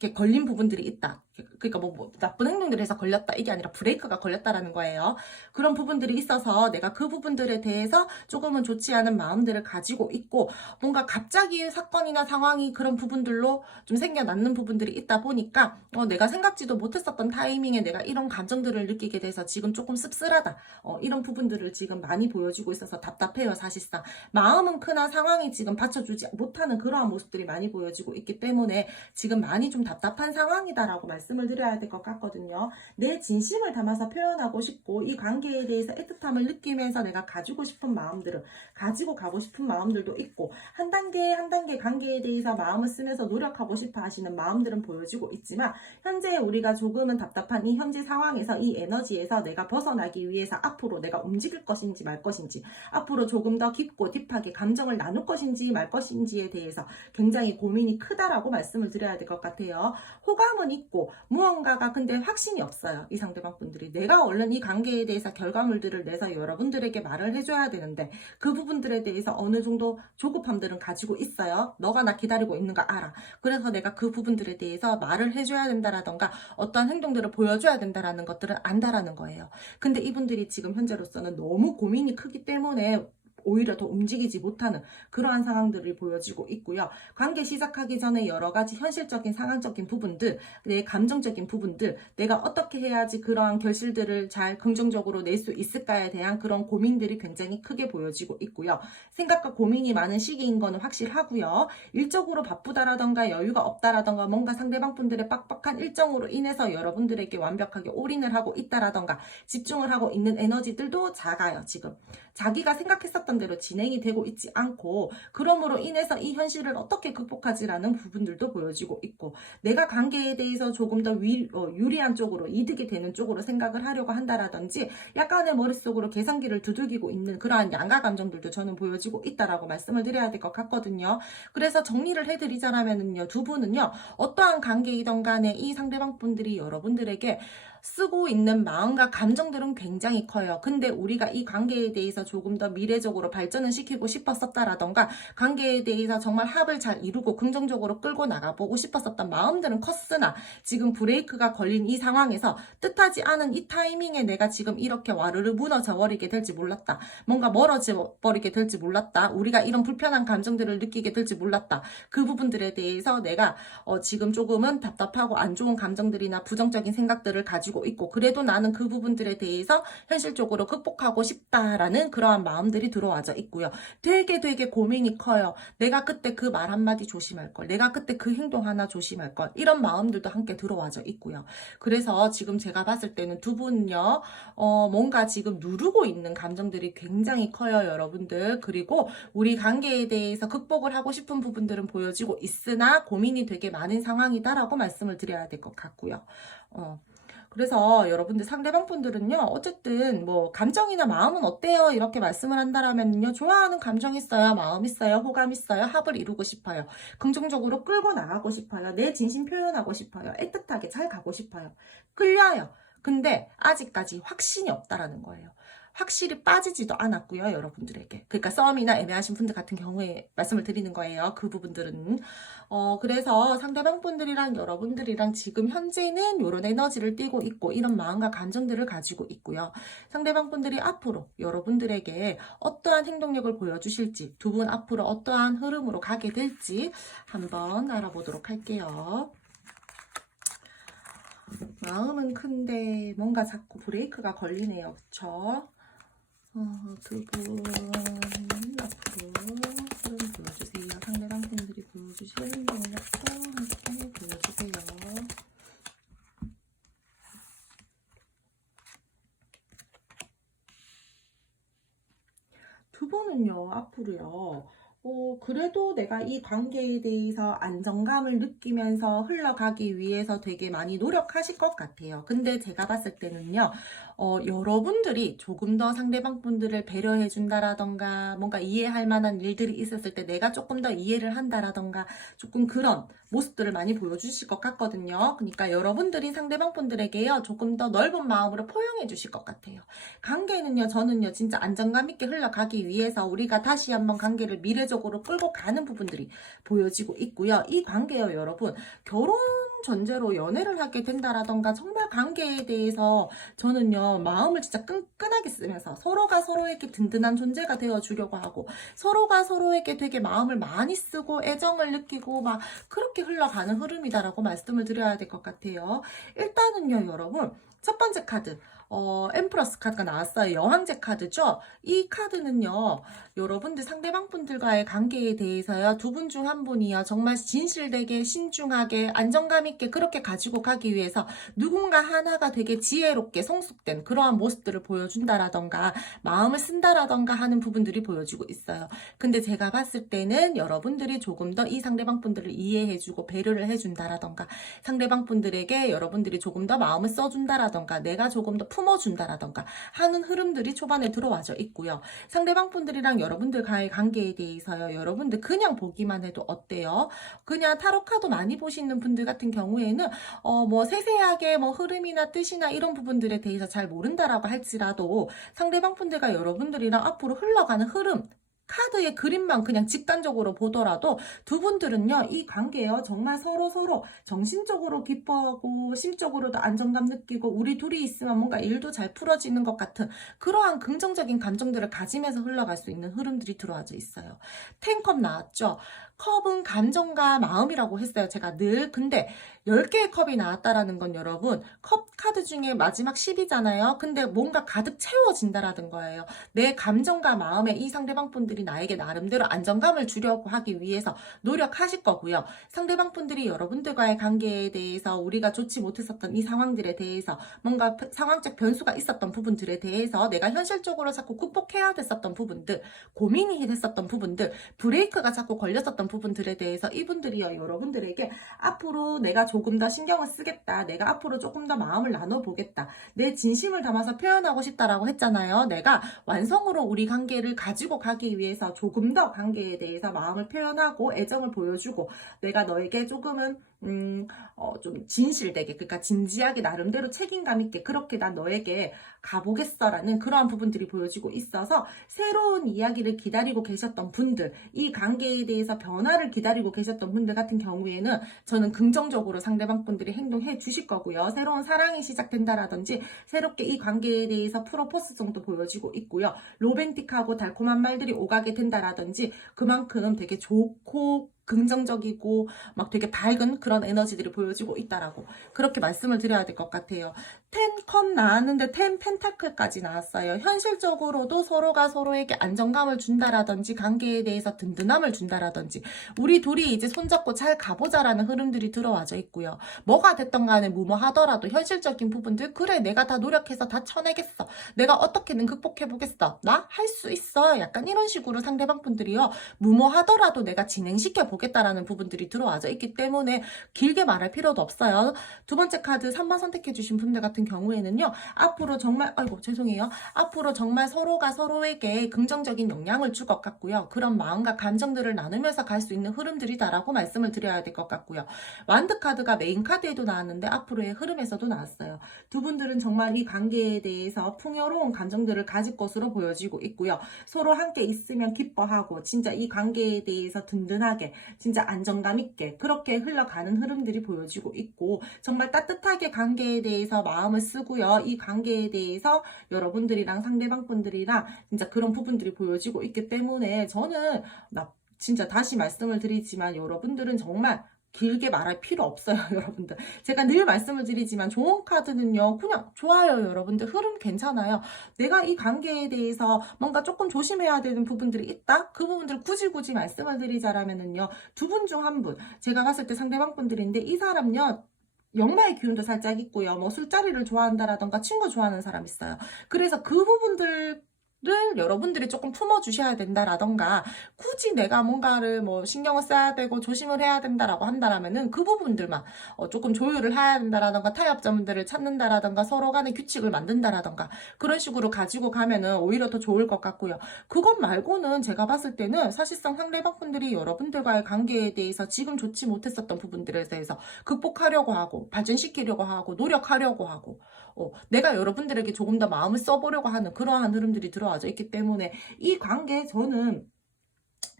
이렇게 걸린 부분들이 있다. 그러니까 뭐 나쁜 행동들을 해서 걸렸다, 이게 아니라 브레이크가 걸렸다라는 거예요. 그런 부분들이 있어서 내가 그 부분들에 대해서 조금은 좋지 않은 마음들을 가지고 있고, 뭔가 갑자기 사건이나 상황이 그런 부분들로 좀 생겨나는 부분들이 있다 보니까 내가 생각지도 못했었던 타이밍에 내가 이런 감정들을 느끼게 돼서 지금 조금 씁쓸하다, 이런 부분들을 지금 많이 보여주고 있어서 답답해요. 사실상 마음은 크나 상황이 지금 받쳐주지 못하는 그러한 모습들이 많이 보여지고 있기 때문에 지금 많이 좀 답답한 상황이다라고 말씀을 드려야 될 것 같거든요. 내 진심을 담아서 표현하고 싶고, 이 관계에 대해서 애틋함을 느끼면서 내가 가지고 싶은 마음들을 가지고 가고 싶은 마음들도 있고, 한 단계 한 단계 관계에 대해서 마음을 쓰면서 노력하고 싶어 하시는 마음들은 보여지고 있지만, 현재 우리가 조금은 답답한 이 현재 상황에서, 이 에너지에서 내가 벗어나기 위해서 앞으로 내가 움직일 것인지 말 것인지, 앞으로 조금 더 깊고 딥하게 감정을 나눌 것인지 말 것인지에 대해서 굉장히 고민이 크다라고 말씀을 드려야 될 것 같아요. 호감은 있고 무언가가 근데 확신이 없어요. 이 상대방 분들이 내가 얼른 이 관계에 대해서 결과물들을 내서 여러분들에게 말을 해줘야 되는데, 그 부분들에 대해서 어느 정도 조급함들은 가지고 있어요. 너가 나 기다리고 있는 거 알아. 그래서 내가 그 부분들에 대해서 말을 해줘야 된다라던가 어떠한 행동들을 보여줘야 된다라는 것들은 안다라는 거예요. 근데 이분들이 지금 현재로서는 너무 고민이 크기 때문에 오히려 더 움직이지 못하는 그러한 상황들이 보여지고 있고요. 관계 시작하기 전에 여러 가지 현실적인 상황적인 부분들, 내 감정적인 부분들, 내가 어떻게 해야지 그러한 결실들을 잘 긍정적으로 낼 수 있을까에 대한 그런 고민들이 굉장히 크게 보여지고 있고요. 생각과 고민이 많은 시기인 거는 확실하고요. 일적으로 바쁘다라던가 여유가 없다라던가 뭔가 상대방 분들의 빡빡한 일정으로 인해서 여러분들에게 완벽하게 올인을 하고 있다라던가 집중을 하고 있는 에너지들도 작아요. 지금 자기가 생각했었던 대로 진행이 되고 있지 않고, 그러므로 인해서 이 현실을 어떻게 극복하지라는 부분들도 보여지고 있고, 내가 관계에 대해서 조금 더 유리한 쪽으로, 이득이 되는 쪽으로 생각을 하려고 한다라든지 약간의 머릿속으로 계산기를 두들기고 있는 그러한 양가 감정들도 저는 보여지고 있다라고 말씀을 드려야 될 것 같거든요. 그래서 정리를 해드리자면은요, 두 분은요, 어떠한 관계이던 간에 이 상대방 분들이 여러분들에게 쓰고 있는 마음과 감정들은 굉장히 커요. 근데 우리가 이 관계에 대해서 조금 더 미래적으로 발전을 시키고 싶었었다라던가, 관계에 대해서 정말 합을 잘 이루고 긍정적으로 끌고 나가보고 싶었었던 마음들은 컸으나, 지금 브레이크가 걸린 이 상황에서 뜻하지 않은 이 타이밍에 내가 지금 이렇게 와르르 무너져 버리게 될지 몰랐다. 뭔가 멀어져 버리게 될지 몰랐다. 우리가 이런 불편한 감정들을 느끼게 될지 몰랐다. 그 부분들에 대해서 내가 지금 조금은 답답하고 안 좋은 감정들이나 부정적인 생각들을 가지고 있고, 그래도 나는 그 부분들에 대해서 현실적으로 극복하고 싶다라는 그러한 마음들이 들어와져 있고요. 되게 고민이 커요. 내가 그때 그 말 한마디 조심할 걸, 내가 그때 그 행동 하나 조심할 걸, 이런 마음들도 함께 들어와져 있고요. 그래서 지금 제가 봤을 때는 두 분은요, 뭔가 지금 누르고 있는 감정들이 굉장히 커요, 여러분들. 그리고 우리 관계에 대해서 극복을 하고 싶은 부분들은 보여지고 있으나 고민이 되게 많은 상황이다라고 말씀을 드려야 될 것 같고요. 그래서 여러분들 상대방 분들은요, 어쨌든 뭐 감정이나 마음은 어때요? 이렇게 말씀을 한다라면요, 좋아하는 감정 있어요, 마음 있어요, 호감 있어요, 합을 이루고 싶어요, 긍정적으로 끌고 나가고 싶어요, 내 진심 표현하고 싶어요, 애틋하게 잘 가고 싶어요, 끌려요. 근데 아직까지 확신이 없다라는 거예요. 확실히 빠지지도 않았고요, 여러분들에게. 그러니까 썸이나 애매하신 분들 같은 경우에 말씀을 드리는 거예요. 그 부분들은. 그래서 상대방 분들이랑 여러분들이랑 지금 현재는 이런 에너지를 띠고 있고, 이런 마음과 감정들을 가지고 있고요. 상대방 분들이 앞으로 여러분들에게 어떠한 행동력을 보여주실지, 두 분 앞으로 어떠한 흐름으로 가게 될지 한번 알아보도록 할게요. 마음은 큰데 뭔가 자꾸 브레이크가 걸리네요. 그쵸? 두 분 앞으로 흐름 보여주세요. 상대방 분들이 보여주실 능력도 함께 보여주세요. 두 분은요, 앞으로요, 그래도 내가 이 관계에 대해서 안정감을 느끼면서 흘러가기 위해서 되게 많이 노력하실 것 같아요. 근데 제가 봤을 때는요, 여러분들이 조금 더 상대방 분들을 배려해 준다라던가, 뭔가 이해할 만한 일들이 있었을 때 내가 조금 더 이해를 한다라던가, 조금 그런 모습들을 많이 보여주실 것 같거든요. 그러니까 여러분들이 상대방 분들에게요, 조금 더 넓은 마음으로 포용해 주실 것 같아요. 관계는요, 저는요, 진짜 안정감 있게 흘러가기 위해서 우리가 다시 한번 관계를 미래적으로 끌고 가는 부분들이 보여지고 있고요. 이 관계요, 여러분, 결혼 전제로 연애를 하게 된다라던가, 정말 관계에 대해서 저는요, 마음을 진짜 끈끈하게 쓰면서 서로가 서로에게 든든한 존재가 되어 주려고 하고, 서로가 서로에게 되게 마음을 많이 쓰고 애정을 느끼고 막 그렇게 흘러가는 흐름이다라고 말씀을 드려야 될 것 같아요. 일단은요, 여러분, 첫 번째 카드, M 플러스 카드가 나왔어요. 여왕제 카드죠. 이 카드는요, 여러분들 상대방 분들과의 관계에 대해서요, 두 분 중 한 분이요, 정말 진실되게 신중하게 안정감 있게 그렇게 가지고 가기 위해서 누군가 하나가 되게 지혜롭게 성숙된 그러한 모습들을 보여준다라던가 마음을 쓴다라던가 하는 부분들이 보여지고 있어요. 근데 제가 봤을 때는 여러분들이 조금 더 이 상대방 분들을 이해해주고 배려를 해준다라던가, 상대방 분들에게 여러분들이 조금 더 마음을 써준다라던가, 내가 조금 더 품어준다라던가 하는 흐름들이 초반에 들어와져 있고요. 상대방 분들이랑 여러분들과의 관계에 대해서요, 여러분들 그냥 보기만 해도 어때요? 그냥 타로 카드 많이 보시는 분들 같은 경우에는 뭐 세세하게 뭐 흐름이나 뜻이나 이런 부분들에 대해서 잘 모른다라고 할지라도 상대방 분들과 여러분들이랑 앞으로 흘러가는 흐름, 카드의 그림만 그냥 직관적으로 보더라도 두 분들은요, 이 관계요, 정말 서로 정신적으로 기뻐하고 심적으로도 안정감 느끼고 우리 둘이 있으면 뭔가 일도 잘 풀어지는 것 같은 그러한 긍정적인 감정들을 가지면서 흘러갈 수 있는 흐름들이 들어와져 있어요. 10컵 나왔죠. 컵은 감정과 마음이라고 했어요. 제가 늘. 근데 10개의 컵이 나왔다라는 건 여러분, 컵 카드 중에 마지막 10이잖아요. 근데 뭔가 가득 채워진다라는 거예요. 내 감정과 마음에 이 상대방 분들이 나에게 나름대로 안정감을 주려고 하기 위해서 노력하실 거고요. 상대방 분들이 여러분들과의 관계에 대해서 우리가 좋지 못했었던 이 상황들에 대해서 뭔가 상황적 변수가 있었던 부분들에 대해서 내가 현실적으로 자꾸 극복해야 됐었던 부분들, 고민이 됐었던 부분들, 브레이크가 자꾸 걸렸었던 부분들에 대해서 이분들이요, 여러분들에게 앞으로 내가 조금 더 신경을 쓰겠다, 내가 앞으로 조금 더 마음을 나눠보겠다, 내 진심을 담아서 표현하고 싶다라고 했잖아요. 내가 완성으로 우리 관계를 가지고 가기 위해서 조금 더 관계에 대해서 마음을 표현하고 애정을 보여주고, 내가 너에게 조금은 좀 진실되게, 그러니까 진지하게 나름대로 책임감 있게 그렇게 난 너에게 가보겠어라는 그러한 부분들이 보여지고 있어서, 새로운 이야기를 기다리고 계셨던 분들, 이 관계에 대해서 변화를 기다리고 계셨던 분들 같은 경우에는 저는 긍정적으로 상대방 분들이 행동해 주실 거고요. 새로운 사랑이 시작된다라든지 새롭게 이 관계에 대해서 프로포스성도 보여지고 있고요. 로맨틱하고 달콤한 말들이 오가게 된다라든지, 그만큼 되게 좋고 긍정적이고 막 되게 밝은 그런 에너지들이 보여지고 있다라고 그렇게 말씀을 드려야 될 것 같아요. 10컵 나왔는데 10 펜타클까지 나왔어요. 현실적으로도 서로가 서로에게 안정감을 준다라든지 관계에 대해서 든든함을 준다라든지 우리 둘이 이제 손잡고 잘 가보자라는 흐름들이 들어와져 있고요. 뭐가 됐던 간에 무모하더라도 현실적인 부분들, 그래 내가 다 노력해서 다 쳐내겠어, 내가 어떻게든 극복해보겠어, 나 할 수 있어, 약간 이런 식으로 상대방 분들이요, 무모하더라도 내가 진행시켜 보겠다라는 부분들이 들어와져 있기 때문에 길게 말할 필요도 없어요. 두 번째 카드 3번 선택해 주신 분들 같은 경우에는요, 앞으로 정말 죄송해요, 앞으로 정말 서로가 서로에게 긍정적인 영향을 줄 것 같고요. 그런 마음과 감정들을 나누면서 갈 수 있는 흐름들이다라고 말씀을 드려야 될 것 같고요. 완드 카드가 메인 카드에도 나왔는데 앞으로의 흐름에서도 나왔어요. 두 분들은 정말 이 관계에 대해서 풍요로운 감정들을 가질 것으로 보여지고 있고요. 서로 함께 있으면 기뻐하고 진짜 이 관계에 대해서 든든하게 진짜 안정감 있게 그렇게 흘러가는 흐름들이 보여지고 있고, 정말 따뜻하게 관계에 대해서 마음을 쓰고요. 이 관계에 대해서 여러분들이랑 상대방 분들이랑 진짜 그런 부분들이 보여지고 있기 때문에 저는 진짜 다시 말씀을 드리지만 여러분들은 정말 길게 말할 필요 없어요. 여러분들, 제가 늘 말씀을 드리지만 좋은 카드는요 그냥 좋아요. 여러분들 흐름 괜찮아요. 내가 이 관계에 대해서 뭔가 조금 조심해야 되는 부분들이 있다, 그 부분들 굳이 말씀을 드리자라면은요, 두 분 중 한 분, 제가 봤을 때 상대방 분들인데 이 사람요 역마의 기운도 살짝 있고요. 뭐 술자리를 좋아한다라던가 친구 좋아하는 사람 있어요. 그래서 그 부분들 여러분들이 조금 품어주셔야 된다라던가, 굳이 내가 뭔가를 뭐 신경을 써야 되고 조심을 해야 된다라고 한다라면은 그 부분들만 조금 조율을 해야 된다라던가, 타협점들을 찾는다라던가, 서로 간의 규칙을 만든다라던가, 그런 식으로 가지고 가면은 오히려 더 좋을 것 같고요. 그것 말고는 제가 봤을 때는 사실상 상대방분들이 여러분들과의 관계에 대해서 지금 좋지 못했었던 부분들에 대해서 극복하려고 하고, 발전시키려고 하고, 노력하려고 하고, 내가 여러분들에게 조금 더 마음을 써보려고 하는 그러한 흐름들이 들어와져 있기 때문에, 이 관계 저는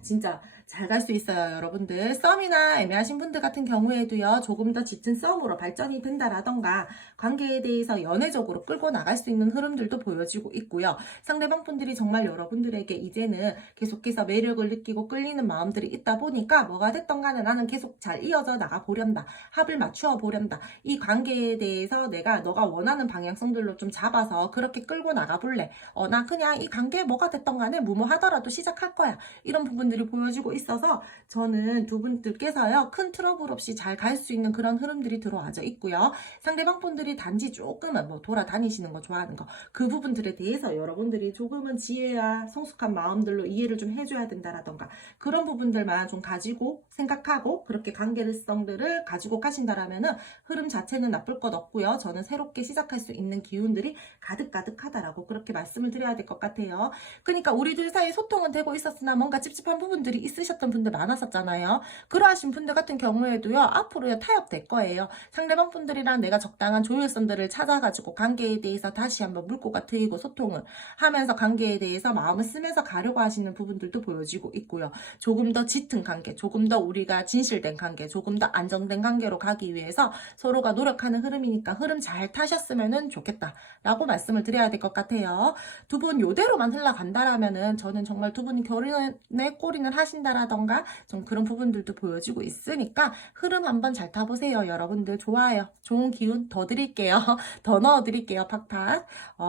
진짜 잘 갈 수 있어요. 여러분들 썸이나 애매하신 분들 같은 경우에도요, 조금 더 짙은 썸으로 발전이 된다라던가, 관계에 대해서 연애적으로 끌고 나갈 수 있는 흐름들도 보여지고 있고요. 상대방 분들이 정말 여러분들에게 이제는 계속해서 매력을 느끼고 끌리는 마음들이 있다 보니까, 뭐가 됐던 간에 나는 계속 잘 이어져 나가 보련다, 합을 맞추어 보련다, 이 관계에 대해서 내가 너가 원하는 방향성들로 좀 잡아서 그렇게 끌고 나가 볼래, 나 그냥 이 관계 뭐가 됐던 간에 무모하더라도 시작할 거야, 이런 부분들이 보여지고 있어서 저는 두 분들께서요, 큰 트러블 없이 잘 갈 수 있는 그런 흐름들이 들어와져 있고요. 상대방 분들이 단지 조금은 뭐 돌아다니시는 거 좋아하는 거, 그 부분들에 대해서 여러분들이 조금은 지혜와 성숙한 마음들로 이해를 좀 해줘야 된다라던가, 그런 부분들만 좀 가지고 생각하고 그렇게 관계성들을 가지고 가신다라면은 흐름 자체는 나쁠 것 없고요. 저는 새롭게 시작할 수 있는 기운들이 가득가득하다라고 그렇게 말씀을 드려야 될 것 같아요. 그러니까 우리 둘 사이 소통은 되고 있었으나 뭔가 찝찝한 부분들이 있으셨던 분들 많았었잖아요. 그러하신 분들 같은 경우에도요, 앞으로요 타협될 거예요. 상대방 분들이랑 내가 적당한 조율선들을 찾아가지고 관계에 대해서 다시 한번 물꼬가 트이고 소통을 하면서 관계에 대해서 마음을 쓰면서 가려고 하시는 부분들도 보여지고 있고요. 조금 더 짙은 관계, 조금 더 우리가 진실된 관계, 조금 더 안정된 관계로 가기 위해서 서로가 노력하는 흐름이니까 흐름 잘 타셨으면 좋겠다라고 말씀을 드려야 될 것 같아요. 두 분 요대로만 흘러간다라면은 저는 정말 두 분이 결혼에 꼬리는 하신다라던가 좀 그런 부분들도 보여지고 있으니까, 흐름 한번 잘 타보세요. 여러분들 좋아요. 좋은 기운 더 드릴게요. 더 넣어드릴게요. 팍팍.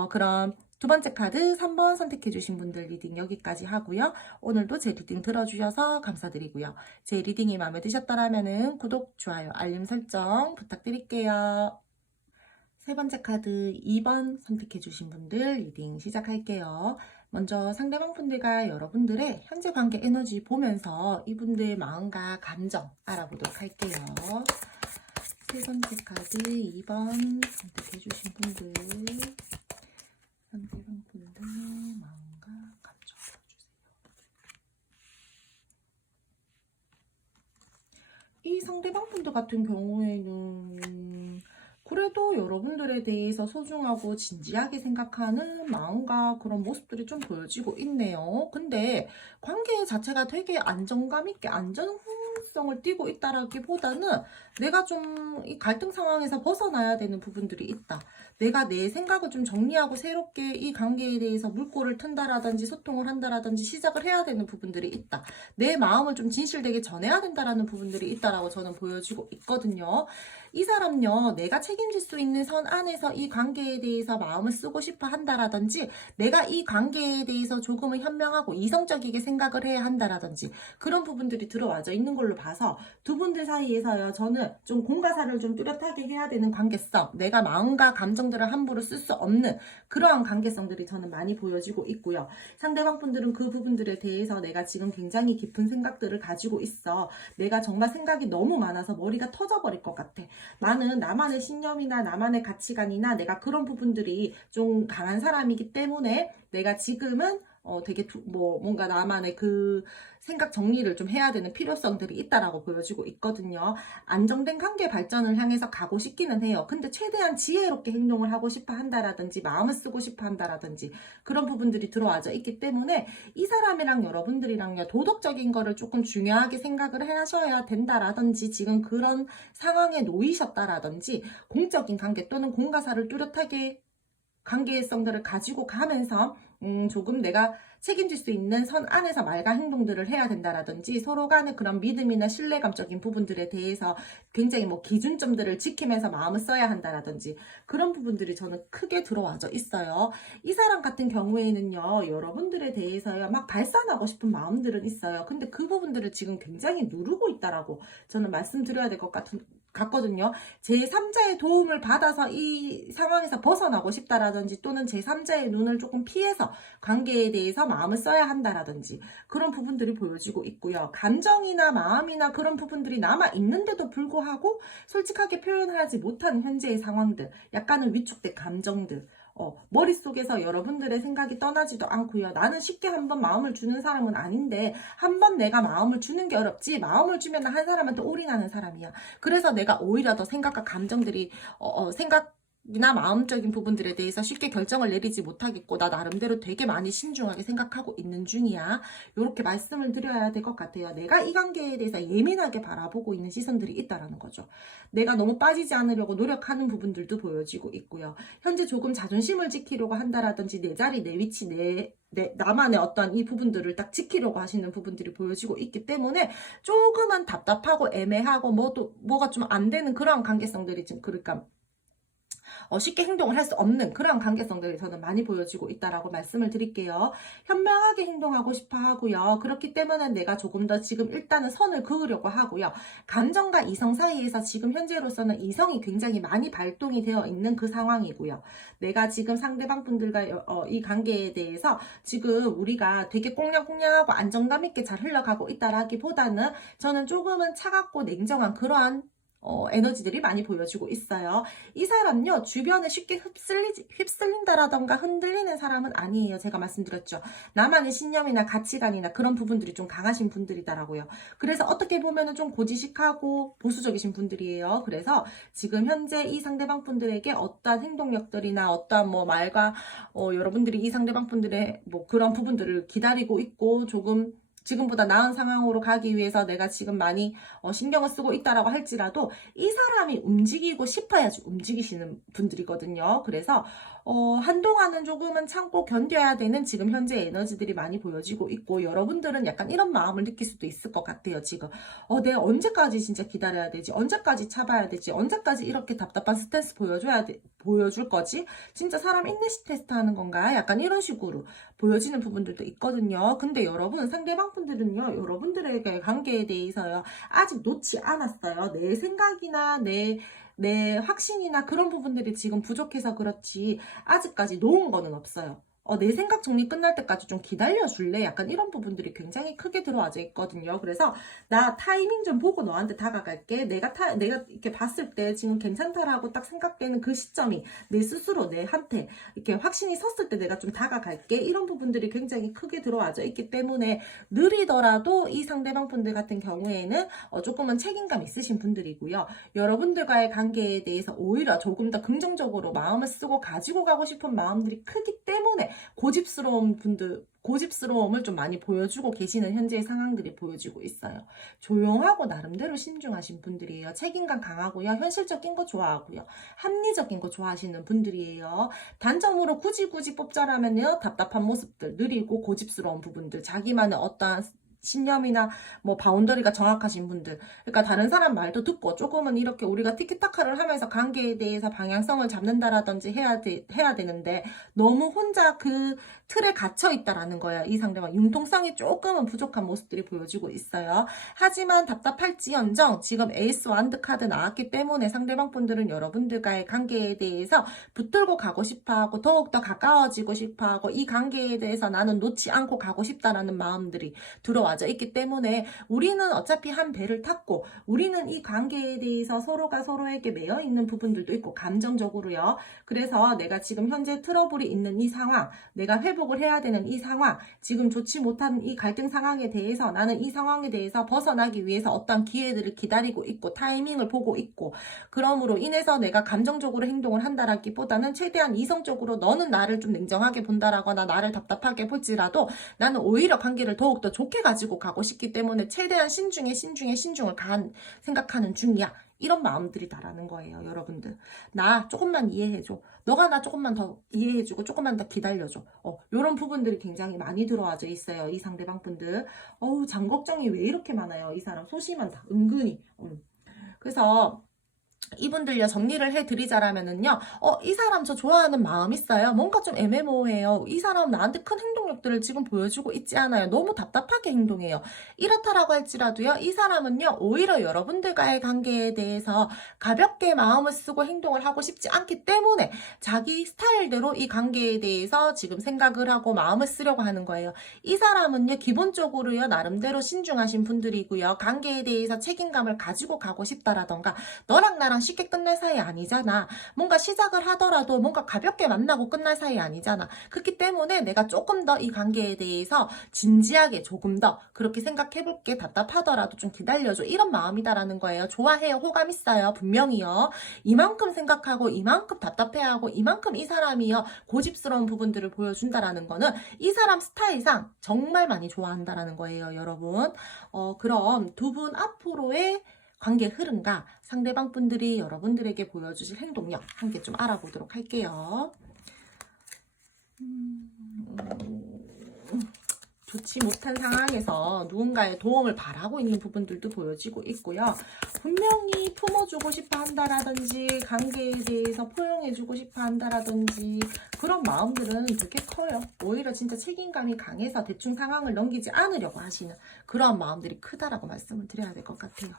그럼 두 번째 카드 3번 선택해주신 분들 리딩 여기까지 하고요. 오늘도 제 리딩 들어주셔서 감사드리고요. 제 리딩이 마음에 드셨다라면은 구독, 좋아요, 알림 설정 부탁드릴게요. 세 번째 카드 2번 선택해주신 분들 리딩 시작할게요. 먼저 상대방 분들과 여러분들의 현재 관계 에너지 보면서 이분들의 마음과 감정 알아보도록 할게요. 세 번째 카드 2번 선택해주신 분들, 상대방 분들 마음과 감정 알아주세요. 이 상대방 분들 같은 경우에는 그래도 여러분들에 대해서 소중하고 진지하게 생각하는 마음과 그런 모습들이 좀 보여지고 있네요. 근데 관계 자체가 되게 안정감 있게 안정성을 띠고 있다라기보다는, 내가 좀 이 갈등 상황에서 벗어나야 되는 부분들이 있다, 내가 내 생각을 좀 정리하고 새롭게 이 관계에 대해서 물꼬를 튼다라든지 소통을 한다라든지 시작을 해야 되는 부분들이 있다, 내 마음을 좀 진실되게 전해야 된다라는 부분들이 있다라고 저는 보여지고 있거든요. 이 사람요, 내가 책임질 수 있는 선 안에서 이 관계에 대해서 마음을 쓰고 싶어 한다라든지, 내가 이 관계에 대해서 조금은 현명하고 이성적이게 생각을 해야 한다라든지, 그런 부분들이 들어와져 있는 걸로 봐서 두 분들 사이에서요, 저는 좀 공과사를 좀 뚜렷하게 해야 되는 관계성, 내가 마음과 감정들을 함부로 쓸 수 없는 그러한 관계성들이 저는 많이 보여지고 있고요. 상대방 분들은 그 부분들에 대해서 내가 지금 굉장히 깊은 생각들을 가지고 있어, 내가 정말 생각이 너무 많아서 머리가 터져버릴 것 같아, 나는 나만의 신념이나 나만의 가치관이나 내가 그런 부분들이 좀 강한 사람이기 때문에 내가 지금은 되게 뭔가 나만의 그 생각 정리를 좀 해야 되는 필요성들이 있다라고 보여지고 있거든요. 안정된 관계 발전을 향해서 가고 싶기는 해요. 근데 최대한 지혜롭게 행동을 하고 싶어 한다라든지, 마음을 쓰고 싶어 한다라든지, 그런 부분들이 들어와져 있기 때문에 이 사람이랑 여러분들이랑요, 도덕적인 거를 조금 중요하게 생각을 하셔야 된다라든지, 지금 그런 상황에 놓이셨다라든지, 공적인 관계 또는 공과사를 뚜렷하게 관계성들을 가지고 가면서 조금 내가 책임질 수 있는 선 안에서 말과 행동들을 해야 된다라든지, 서로 간의 그런 믿음이나 신뢰감적인 부분들에 대해서 굉장히 뭐 기준점들을 지키면서 마음을 써야 한다라든지, 그런 부분들이 저는 크게 들어와져 있어요. 이 사람 같은 경우에는요, 여러분들에 대해서요 막 발산하고 싶은 마음들은 있어요. 근데 그 부분들을 지금 굉장히 누르고 있다라고 저는 말씀드려야 될 것 같거든요. 제3자의 도움을 받아서 이 상황에서 벗어나고 싶다라든지 또는 제3자의 눈을 조금 피해서 관계에 대해서 마음을 써야 한다라든지 그런 부분들이 보여지고 있고요. 감정이나 마음이나 그런 부분들이 남아 있는데도 불구하고 솔직하게 표현하지 못한 현재의 상황들, 약간은 위축된 감정들, 머릿속에서 여러분들의 생각이 떠나지도 않고요. 나는 쉽게 한번 마음을 주는 사람은 아닌데 한번 내가 마음을 주는 게 어렵지 마음을 주면 한 사람한테 올인하는 사람이야. 그래서 내가 오히려 더 생각과 감정들이 생각이나 마음적인 부분들에 대해서 쉽게 결정을 내리지 못하겠고 나 나름대로 되게 많이 신중하게 생각하고 있는 중이야. 이렇게 말씀을 드려야 될 것 같아요. 내가 이 관계에 대해서 예민하게 바라보고 있는 시선들이 있다라는 거죠. 내가 너무 빠지지 않으려고 노력하는 부분들도 보여지고 있고요. 현재 조금 자존심을 지키려고 한다라든지 내 자리, 내 위치, 나만의 어떤 이 부분들을 딱 지키려고 하시는 부분들이 보여지고 있기 때문에 조금은 답답하고 애매하고 뭐가 좀 안 되는 그런 관계성들이 지금 그러니까 쉽게 행동을 할 수 없는 그런 관계성들이 저는 많이 보여지고 있다라고 말씀을 드릴게요. 현명하게 행동하고 싶어 하고요. 그렇기 때문에 내가 조금 더 지금 일단은 선을 그으려고 하고요. 감정과 이성 사이에서 지금 현재로서는 이성이 굉장히 많이 발동이 되어 있는 그 상황이고요. 내가 지금 상대방 분들과 이 관계에 대해서 지금 우리가 되게 꽁냥꽁냥하고 안정감 있게 잘 흘러가고 있다라기보다는 저는 조금은 차갑고 냉정한 그러한 에너지들이 많이 보여지고 있어요. 이 사람요, 주변에 쉽게 휩쓸린다라던가 흔들리는 사람은 아니에요. 제가 말씀드렸죠. 나만의 신념이나 가치관이나 그런 부분들이 좀 강하신 분들이더라고요. 그래서 어떻게 보면은 좀 고지식하고 보수적이신 분들이에요. 그래서 지금 현재 이 상대방 분들에게 어떠한 행동력들이나 어떠한 뭐 말과, 여러분들이 이 상대방 분들의 뭐 그런 부분들을 기다리고 있고 조금 지금보다 나은 상황으로 가기 위해서 내가 지금 많이 신경을 쓰고 있다라고 할지라도 이 사람이 움직이고 싶어야지 움직이시는 분들이거든요. 그래서 한동안은 조금은 참고 견뎌야 되는 지금 현재 에너지들이 많이 보여지고 있고 여러분들은 약간 이런 마음을 느낄 수도 있을 것 같아요. 지금 내가 언제까지 진짜 기다려야 되지? 언제까지 참아야 되지? 언제까지 이렇게 답답한 스탠스 보여줄 거지? 진짜 사람 인내심 테스트 하는 건가? 약간 이런 식으로 보여지는 부분들도 있거든요. 근데 여러분, 상대방 분들은요, 여러분들에게 관계에 대해서요, 아직 놓지 않았어요. 내 생각이나 내 확신이나 그런 부분들이 지금 부족해서 그렇지, 아직까지 놓은 거는 없어요. 내 생각 정리 끝날 때까지 좀 기다려줄래? 약간 이런 부분들이 굉장히 크게 들어와져 있거든요. 그래서 나 타이밍 좀 보고 너한테 다가갈게. 내가 이렇게 봤을 때 지금 괜찮다라고 딱 생각되는 그 시점이 내 스스로 내한테 이렇게 확신이 섰을 때 내가 좀 다가갈게. 이런 부분들이 굉장히 크게 들어와져 있기 때문에 느리더라도 이 상대방 분들 같은 경우에는 조금은 책임감 있으신 분들이고요. 여러분들과의 관계에 대해서 오히려 조금 더 긍정적으로 마음을 쓰고 가지고 가고 싶은 마음들이 크기 때문에 고집스러움을 좀 많이 보여주고 계시는 현재의 상황들이 보여지고 있어요. 조용하고 나름대로 신중하신 분들이에요. 책임감 강하고요. 현실적인 거 좋아하고요. 합리적인 거 좋아하시는 분들이에요. 단점으로 굳이 뽑자라면요. 답답한 모습들, 느리고 고집스러운 부분들, 자기만의 어떠한 신념이나 뭐 바운더리가 정확하신 분들, 그러니까 다른 사람 말도 듣고 조금은 이렇게 우리가 티키타카를 하면서 관계에 대해서 방향성을 잡는다라든지 해야 되는데 너무 혼자 그 틀에 갇혀 있다라는 거예요. 이 상대방 융통성이 조금은 부족한 모습들이 보여지고 있어요. 하지만 답답할지언정 지금 에이스 완드 카드 나왔기 때문에 상대방 분들은 여러분들과의 관계에 대해서 붙들고 가고 싶어하고 더욱더 가까워지고 싶어하고 이 관계에 대해서 나는 놓지 않고 가고 싶다라는 마음들이 들어와져 있기 때문에 우리는 어차피 한 배를 탔고 우리는 이 관계에 대해서 서로가 서로에게 매여 있는 부분들도 있고 감정적으로요. 그래서 내가 지금 현재 트러블이 있는 이 상황, 내가 회복을 해야 되는 이 상황, 지금 좋지 못한 이 갈등 상황에 대해서 나는 이 상황에 대해서 벗어나기 위해서 어떤 기회들을 기다리고 있고 타이밍을 보고 있고 그러므로 인해서 내가 감정적으로 행동을 한다라기보다는 최대한 이성적으로 너는 나를 좀 냉정하게 본다라거나 나를 답답하게 볼지라도 나는 오히려 관계를 더욱더 좋게 가지고 가고 싶기 때문에 최대한 신중을 생각하는 중이야. 이런 마음들이다라는 거예요, 여러분들. 나 조금만 이해해줘. 너가 나 조금만 더 이해해주고 조금만 더 기다려줘. 이런 부분들이 굉장히 많이 들어와져 있어요, 이 상대방 분들. 잠 걱정이 왜 이렇게 많아요, 이 사람. 소심하다, 은근히. 그래서 이분들요, 정리를 해드리자라면은요, 이 사람 저 좋아하는 마음 있어요. 뭔가 좀 애매모호해요. 이 사람 나한테 큰 행동력들을 지금 보여주고 있지 않아요. 너무 답답하게 행동해요. 이렇다라고 할지라도요, 이 사람은요, 오히려 여러분들과의 관계에 대해서 가볍게 마음을 쓰고 행동을 하고 싶지 않기 때문에 자기 스타일대로 이 관계에 대해서 지금 생각을 하고 마음을 쓰려고 하는 거예요. 이 사람은요, 기본적으로요, 나름대로 신중하신 분들이고요, 관계에 대해서 책임감을 가지고 가고 싶다라던가, 너랑 나랑 쉽게 끝날 사이 아니잖아. 뭔가 시작을 하더라도 뭔가 가볍게 만나고 끝날 사이 아니잖아. 그렇기 때문에 내가 조금 더 이 관계에 대해서 진지하게 조금 더 그렇게 생각해볼게. 답답하더라도 좀 기다려줘. 이런 마음이다라는 거예요. 좋아해요. 호감 있어요. 분명히요. 이만큼 생각하고 이만큼 답답해하고 이만큼 이 사람이요, 고집스러운 부분들을 보여준다라는 거는 이 사람 스타일상 정말 많이 좋아한다라는 거예요, 여러분. 그럼 두 분 앞으로의 관계 흐름과 상대방 분들이 여러분들에게 보여주실 행동력 함께 좀 알아보도록 할게요. 좋지 못한 상황에서 누군가의 도움을 바라고 있는 부분들도 보여지고 있고요. 분명히 품어주고 싶어 한다라든지 관계에 대해서 포용해주고 싶어 한다라든지 그런 마음들은 되게 커요. 오히려 진짜 책임감이 강해서 대충 상황을 넘기지 않으려고 하시는 그런 마음들이 크다라고 말씀을 드려야 될 것 같아요.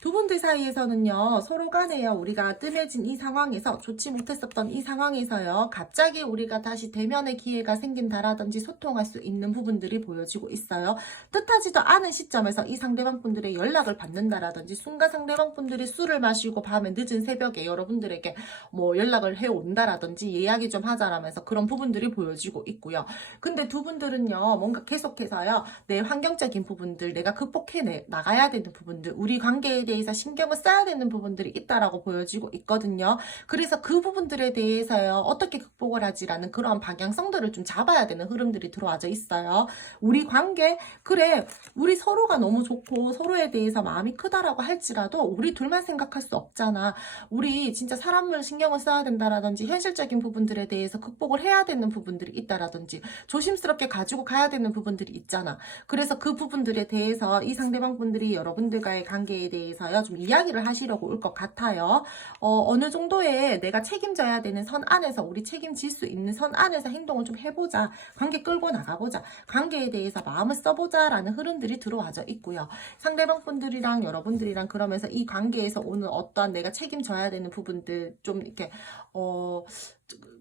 두 분들 사이에서는요, 서로 간에요, 우리가 뜸해진 이 상황에서, 좋지 못했었던 이 상황에서요, 갑자기 우리가 다시 대면의 기회가 생긴다라든지 소통할 수 있는 부분들이 보여지고 있어요. 뜻하지도 않은 시점에서 이 상대방 분들의 연락을 받는다라든지, 순간 상대방 분들이 술을 마시고 밤에 늦은 새벽에 여러분들에게 뭐 연락을 해온다라든지, 이야기 좀 하자라면서 그런 부분들이 보여지고 있고요. 근데 두 분들은요, 뭔가 계속해서요, 내 환경적인 부분들, 내가 극복해 나가야 되는 부분들, 우리 관계에 대해서 신경을 써야 되는 부분들이 있다라고 보여지고 있거든요. 그래서 그 부분들에 대해서요, 어떻게 극복을 하지라는 그런 방향성들을 좀 잡아야 되는 흐름들이 들어와져 있어요. 우리 관계, 그래, 우리 서로가 너무 좋고 서로에 대해서 마음이 크다라고 할지라도 우리 둘만 생각할 수 없잖아. 우리 진짜 사람을 신경을 써야 된다라든지 현실적인 부분들에 대해서 극복을 해야 되는 부분들이 있다라든지 조심스럽게 가지고 가야 되는 부분들이 있잖아. 그래서 그 부분들에 대해서 이 상대방 분들이 여러분들과의 관계에 대해서요, 좀 이야기를 하시려고 올 것 같아요. 어느 정도의 내가 책임져야 되는 선 안에서, 우리 책임질 수 있는 선 안에서 행동을 좀 해보자. 관계 끌고 나가보자. 관계에 대해서 마음을 써보자 라는 흐름들이 들어와져 있고요. 상대방 분들이랑 여러분들이랑 그러면서 이 관계에서 오는 어떠한 내가 책임져야 되는 부분들 좀 이렇게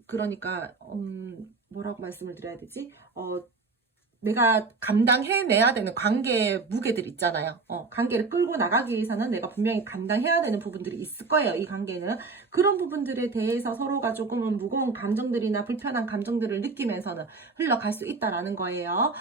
그러니까 뭐라고 말씀을 드려야 되지? 내가 감당해내야 되는 관계의 무게들 있잖아요. 관계를 끌고 나가기 위해서는 내가 분명히 감당해야 되는 부분들이 있을 거예요. 이 관계는. 그런 부분들에 대해서 서로가 조금은 무거운 감정들이나 불편한 감정들을 느끼면서는 흘러갈 수 있다라는 거예요.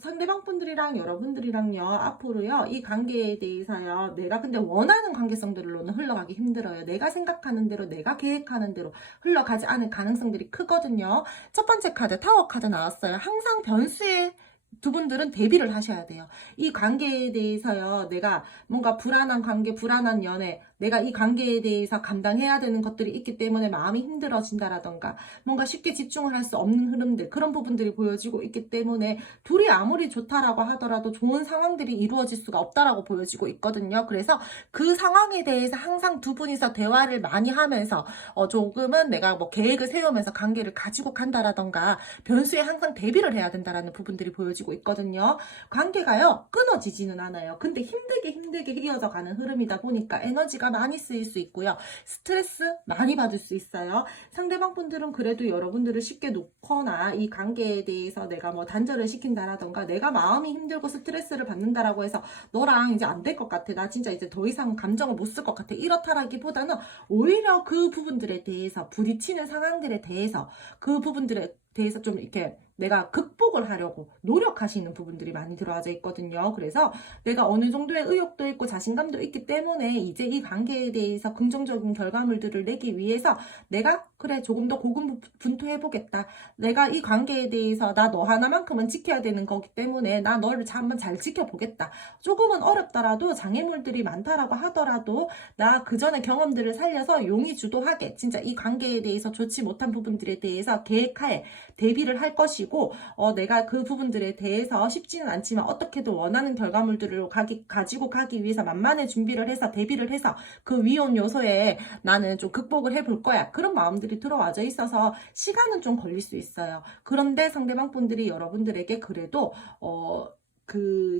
상대방 분들이랑 여러분들이랑요, 앞으로요, 이 관계에 대해서요, 내가 근데 원하는 관계성들로는 흘러가기 힘들어요. 내가 생각하는 대로, 내가 계획하는 대로 흘러가지 않을 가능성들이 크거든요. 첫 번째 카드, 타워 카드 나왔어요. 항상 변수에 두 분들은 대비를 하셔야 돼요. 이 관계에 대해서요, 내가 뭔가 불안한 관계, 불안한 연애, 내가 이 관계에 대해서 감당해야 되는 것들이 있기 때문에 마음이 힘들어진다라던가, 뭔가 쉽게 집중을 할 수 없는 흐름들, 그런 부분들이 보여지고 있기 때문에 둘이 아무리 좋다라고 하더라도 좋은 상황들이 이루어질 수가 없다라고 보여지고 있거든요. 그래서 그 상황에 대해서 항상 두 분이서 대화를 많이 하면서 조금은 내가 뭐 계획을 세우면서 관계를 가지고 간다라던가, 변수에 항상 대비를 해야 된다라는 부분들이 보여지고 있거든요. 관계가요, 끊어지지는 않아요. 근데 힘들게 이어져 가는 흐름이다 보니까 에너지가 많이 쓰일 수 있고요. 스트레스 많이 받을 수 있어요. 상대방 분들은 그래도 여러분들을 쉽게 놓거나 이 관계에 대해서 내가 뭐 단절을 시킨다라던가, 내가 마음이 힘들고 스트레스를 받는다라고 해서 너랑 이제 안 될 것 같아, 나 진짜 이제 더 이상 감정을 못 쓸 것 같아, 이렇다라기보다는 오히려 그 부분들에 대해서, 부딪히는 상황들에 대해서, 그 부분들에 대해서 좀 이렇게 내가 극복을 하려고 노력하시는 부분들이 많이 들어와져 있거든요. 그래서 내가 어느 정도의 의욕도 있고 자신감도 있기 때문에 이제 이 관계에 대해서 긍정적인 결과물들을 내기 위해서 내가 그래 조금 더 고군분투해보겠다. 내가 이 관계에 대해서 나 너 하나만큼은 지켜야 되는 거기 때문에 나 너를 한번 잘 지켜보겠다. 조금은 어렵더라도 장애물들이 많다라고 하더라도 나 그전의 경험들을 살려서 용의주도하게 진짜 이 관계에 대해서 좋지 못한 부분들에 대해서 계획하에 대비를 할 것이고, 가지고 내가 그 부분들에 대해서 쉽지는 않지만 어떻게든 원하는 결과물들을 가지고 가기 위해서 만반의 준비를 해서 대비를 해서 그 위험 요소에 나는 좀 극복을 해볼 거야. 그런 마음들이 들어와져 있어서 시간은 좀 걸릴 수 있어요. 그런데 상대방 분들이 여러분들에게 그래도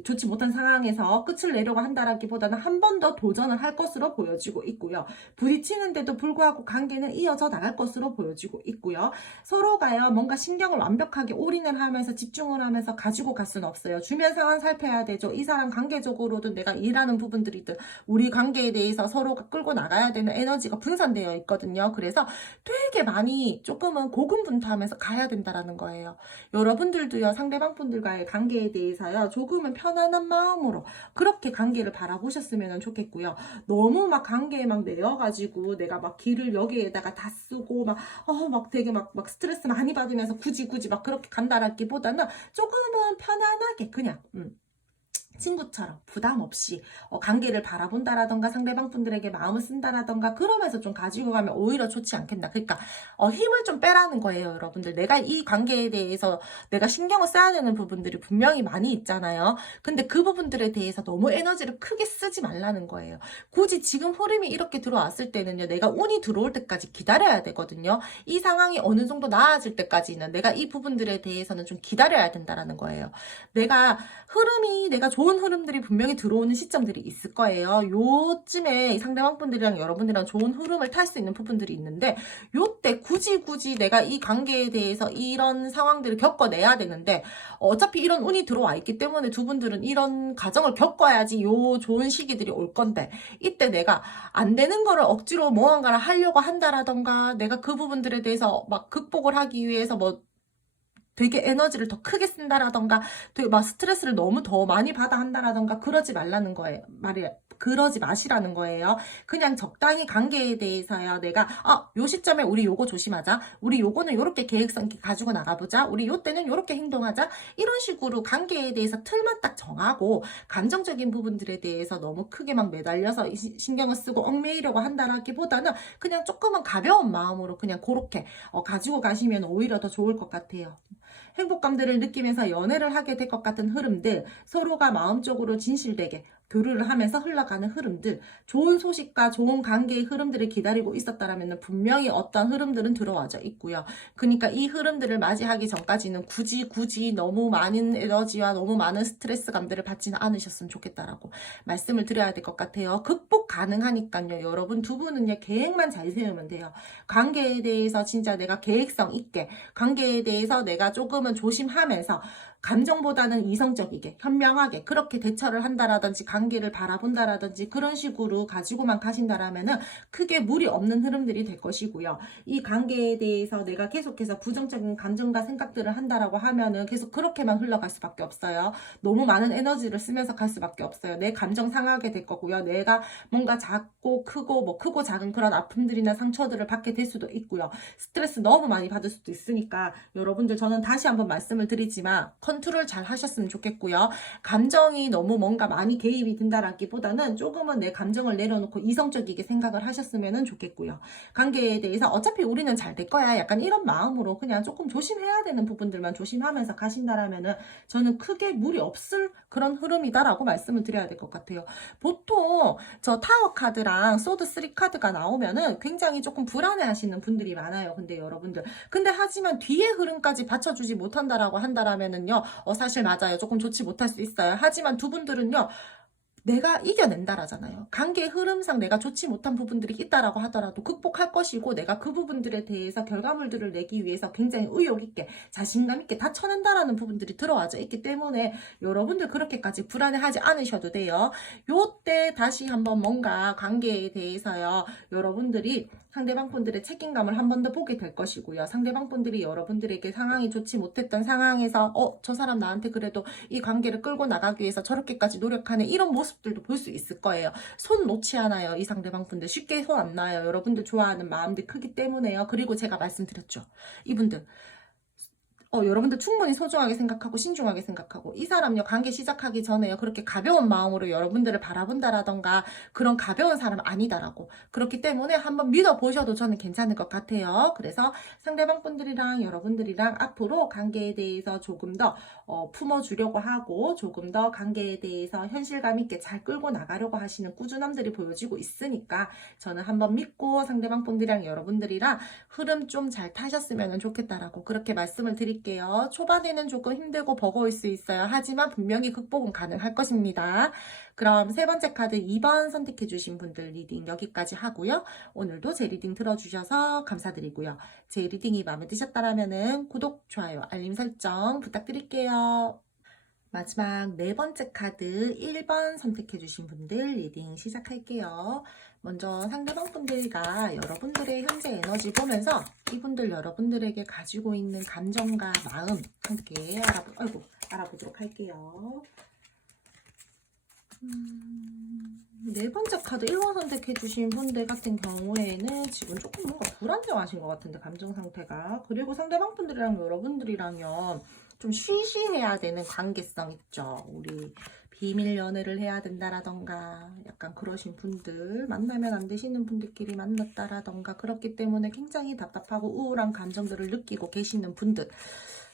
좋지 못한 상황에서 끝을 내려고 한다라기보다는 한 번 더 도전을 할 것으로 보여지고 있고요. 부딪히는데도 불구하고 관계는 이어져 나갈 것으로 보여지고 있고요. 서로가요, 뭔가 신경을 완벽하게 올인을 하면서 집중을 하면서 가지고 갈 수는 없어요. 주변 상황 살펴야 되죠. 이 사람 관계적으로든 내가 일하는 부분들이든 우리 관계에 대해서 서로가 끌고 나가야 되는 에너지가 분산되어 있거든요. 그래서 되게 많이 조금은 고군분투하면서 가야 된다라는 거예요. 여러분들도요, 상대방 분들과의 관계에 대해서요, 조금은 편안한 마음으로 그렇게 관계를 바라보셨으면 좋겠고요. 너무 막 관계에 막 내어가지고 내가 막 기를 여기에다가 다 쓰고 막 되게 막 스트레스 많이 받으면서 굳이 막 그렇게 간다라기보다는 조금은 편안하게 그냥 친구처럼 부담 없이 관계를 바라본다라던가 상대방 분들에게 마음을 쓴다라던가 그러면서 좀 가지고 가면 오히려 좋지 않겠나. 그러니까 힘을 좀 빼라는 거예요, 여러분들. 내가 이 관계에 대해서 내가 신경을 써야 되는 부분들이 분명히 많이 있잖아요. 근데 그 부분들에 대해서 너무 에너지를 크게 쓰지 말라는 거예요. 굳이 지금 흐름이 이렇게 들어왔을 때는요, 내가 운이 들어올 때까지 기다려야 되거든요. 이 상황이 어느 정도 나아질 때까지는 내가 이 부분들에 대해서는 좀 기다려야 된다라는 거예요. 내가 좋은 흐름들이 분명히 들어오는 시점들이 있을 거예요. 요쯤에 상대방 분들이랑 여러분들이랑 좋은 흐름을 탈 수 있는 부분들이 있는데, 요때 굳이 내가 이 관계에 대해서 이런 상황들을 겪어내야 되는데, 어차피 이런 운이 들어와 있기 때문에 두 분들은 이런 과정을 겪어야지 요 좋은 시기들이 올 건데, 이때 내가 안 되는 거를 억지로 무언가를 하려고 한다라던가, 내가 그 부분들에 대해서 막 극복을 하기 위해서 되게 에너지를 더 크게 쓴다라던가 되게 막 스트레스를 너무 더 많이 받아 한다라던가 그러지 말라는 거예요. 그러지 마시라는 거예요. 그냥 적당히 관계에 대해서요. 내가 요 시점에 우리 요거 조심하자. 우리 요거는 요렇게 계획성 있게 가지고 나가보자. 우리 요때는 요렇게 행동하자. 이런 식으로 관계에 대해서 틀만 딱 정하고 감정적인 부분들에 대해서 너무 크게 막 매달려서 신경을 쓰고 얽매이려고 한다라기보다는 그냥 조금은 가벼운 마음으로 그냥 그렇게 가지고 가시면 오히려 더 좋을 것 같아요. 행복감들을 느끼면서 연애를 하게 될 것 같은 흐름들, 서로가 마음적으로 진실되게 교류를 하면서 흘러가는 흐름들, 좋은 소식과 좋은 관계의 흐름들을 기다리고 있었다라면 분명히 어떤 흐름들은 들어와져 있고요. 그러니까 이 흐름들을 맞이하기 전까지는 굳이 너무 많은 에너지와 너무 많은 스트레스감들을 받지는 않으셨으면 좋겠다라고 말씀을 드려야 될 것 같아요. 극복 가능하니까요. 여러분 두 분은요, 계획만 잘 세우면 돼요. 관계에 대해서 진짜 내가 계획성 있게, 관계에 대해서 내가 조금은 조심하면서 감정보다는 이성적이게 현명하게 그렇게 대처를 한다라든지 관계를 바라본다라든지 그런 식으로 가지고만 가신다라면은 크게 무리 없는 흐름들이 될 것이고요. 이 관계에 대해서 내가 계속해서 부정적인 감정과 생각들을 한다라고 하면은 계속 그렇게만 흘러갈 수밖에 없어요. 너무 많은 에너지를 쓰면서 갈 수밖에 없어요. 내 감정 상하게 될 거고요. 내가 뭔가 작고 크고 작은 그런 아픔들이나 상처들을 받게 될 수도 있고요. 스트레스 너무 많이 받을 수도 있으니까 여러분들, 저는 다시 한번 말씀을 드리지만 컨트롤 잘 하셨으면 좋겠고요. 감정이 너무 뭔가 많이 개입이 된다라기보다는 조금은 내 감정을 내려놓고 이성적이게 생각을 하셨으면 좋겠고요. 관계에 대해서 어차피 우리는 잘 될 거야, 약간 이런 마음으로 그냥 조금 조심해야 되는 부분들만 조심하면서 가신다라면은 저는 크게 무리 없을 그런 흐름이다라고 말씀을 드려야 될 것 같아요. 보통 저 타워 카드랑 소드 3 카드가 나오면은 굉장히 조금 불안해 하시는 분들이 많아요. 근데 하지만 뒤에 흐름까지 받쳐주지 못한다라고 한다라면은요, 사실 맞아요. 조금 좋지 못할 수 있어요. 하지만 두 분들은요, 내가 이겨낸다라잖아요. 관계의 흐름상 내가 좋지 못한 부분들이 있다라고 하더라도 극복할 것이고, 내가 그 부분들에 대해서 결과물들을 내기 위해서 굉장히 의욕 있게 자신감 있게 다 쳐낸다라는 부분들이 들어와져 있기 때문에 여러분들 그렇게까지 불안해하지 않으셔도 돼요. 요때 다시 한번 뭔가 관계에 대해서요, 여러분들이 상대방 분들의 책임감을 한 번 더 보게 될 것이고요. 상대방 분들이 여러분들에게 상황이 좋지 못했던 상황에서 저 사람 나한테 그래도 이 관계를 끌고 나가기 위해서 저렇게까지 노력하네, 이런 모습들도 볼 수 있을 거예요. 손 놓지 않아요. 이 상대방 분들 쉽게 손 안 놔요. 여러분들 좋아하는 마음들 크기 때문에요. 그리고 제가 말씀드렸죠. 이분들 여러분들 충분히 소중하게 생각하고 신중하게 생각하고 이 사람요 관계 시작하기 전에요 그렇게 가벼운 마음으로 여러분들을 바라본다라던가 그런 가벼운 사람 아니다라고 그렇기 때문에 한번 믿어보셔도 저는 괜찮을 것 같아요. 그래서 상대방 분들이랑 여러분들이랑 앞으로 관계에 대해서 조금 더 품어주려고 하고 조금 더 관계에 대해서 현실감 있게 잘 끌고 나가려고 하시는 꾸준함들이 보여지고 있으니까 저는 한번 믿고 상대방 분들이랑 여러분들이랑 흐름 좀 잘 타셨으면 좋겠다라고 그렇게 말씀을 드릴게요. 초반에는 조금 힘들고 버거울 수 있어요. 하지만 분명히 극복은 가능할 것입니다. 그럼 세 번째 카드 2번 선택해주신 분들 리딩 여기까지 하고요. 오늘도 제 리딩 들어주셔서 감사드리고요. 제 리딩이 마음에 드셨다면 구독, 좋아요, 알림 설정 부탁드릴게요. 마지막 네 번째 카드 1번 선택해주신 분들 리딩 시작할게요. 먼저 상대방 분들과 여러분들의 현재 에너지 보면서 이분들 여러분들에게 가지고 있는 감정과 마음 함께 알아보도록 할게요. 네 번째 카드 1번 선택해주신 분들 같은 경우에는 지금 조금 뭔가 불안정하신 것 같은데 감정 상태가 그리고 상대방 분들이랑 여러분들이랑요 좀 쉬쉬해야 되는 관계성 있죠. 우리 비밀 연애를 해야 된다라던가 약간 그러신 분들 만나면 안 되시는 분들끼리 만났다라던가 그렇기 때문에 굉장히 답답하고 우울한 감정들을 느끼고 계시는 분들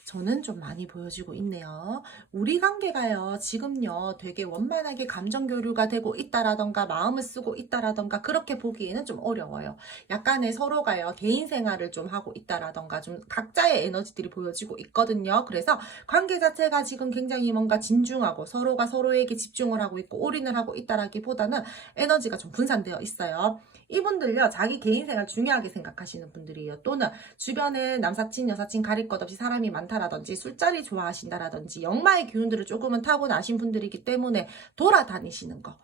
저는 좀 많이 보여지고 있네요. 우리 관계가요, 지금요, 되게 원만하게 감정 교류가 되고 있다라던가, 마음을 쓰고 있다라던가, 그렇게 보기에는 좀 어려워요. 약간의 서로가요, 개인 생활을 좀 하고 있다라던가, 좀 각자의 에너지들이 보여지고 있거든요. 그래서 관계 자체가 지금 굉장히 뭔가 진중하고, 서로가 서로에게 집중을 하고 있고, 올인을 하고 있다라기보다는 에너지가 좀 분산되어 있어요. 이분들요, 자기 개인 생활 중요하게 생각하시는 분들이에요. 또는 주변에 남사친, 여사친 가릴 것 없이 사람이 많다라든지 술자리 좋아하신다라든지 역마의 기운들을 조금은 타고 나신 분들이기 때문에 돌아다니시는 거.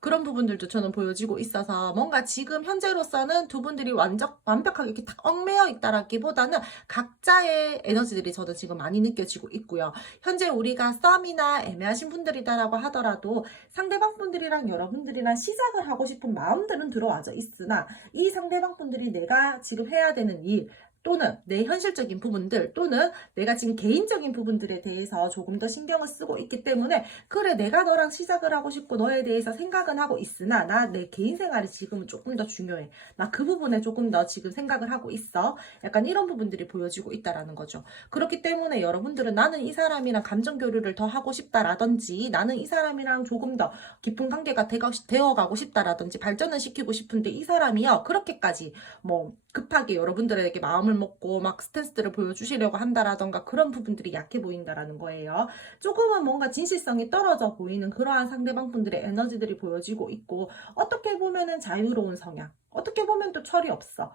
그런 부분들도 저는 보여지고 있어서 뭔가 지금 현재로서는 두 분들이 완벽하게 이렇게 딱 얽매여 있다라기보다는 각자의 에너지들이 저도 지금 많이 느껴지고 있고요. 현재 우리가 썸이나 애매하신 분들이다라고 하더라도 상대방 분들이랑 여러분들이랑 시작을 하고 싶은 마음들은 들어와져 있으나 이 상대방 분들이 내가 지금 해야 되는 일 또는 내 현실적인 부분들 또는 내가 지금 개인적인 부분들에 대해서 조금 더 신경을 쓰고 있기 때문에 그래 내가 너랑 시작을 하고 싶고 너에 대해서 생각은 하고 있으나 나 내 개인 생활이 지금은 조금 더 중요해. 나 그 부분에 조금 더 지금 생각을 하고 있어. 약간 이런 부분들이 보여지고 있다라는 거죠. 그렇기 때문에 여러분들은 나는 이 사람이랑 감정 교류를 더 하고 싶다라든지 나는 이 사람이랑 조금 더 깊은 관계가 되어가고 싶다라든지 발전을 시키고 싶은데 이 사람이요 그렇게까지 뭐 급하게 여러분들에게 마음을 먹고 막 스탠스들을 보여주시려고 한다라던가 그런 부분들이 약해 보인다라는 거예요. 조금은 뭔가 진실성이 떨어져 보이는 그러한 상대방 분들의 에너지들이 보여지고 있고 어떻게 보면은 자유로운 성향 어떻게 보면 또 철이 없어.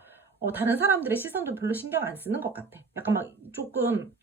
다른 사람들의 시선도 별로 신경 안 쓰는 것 같아. 약간 막 조금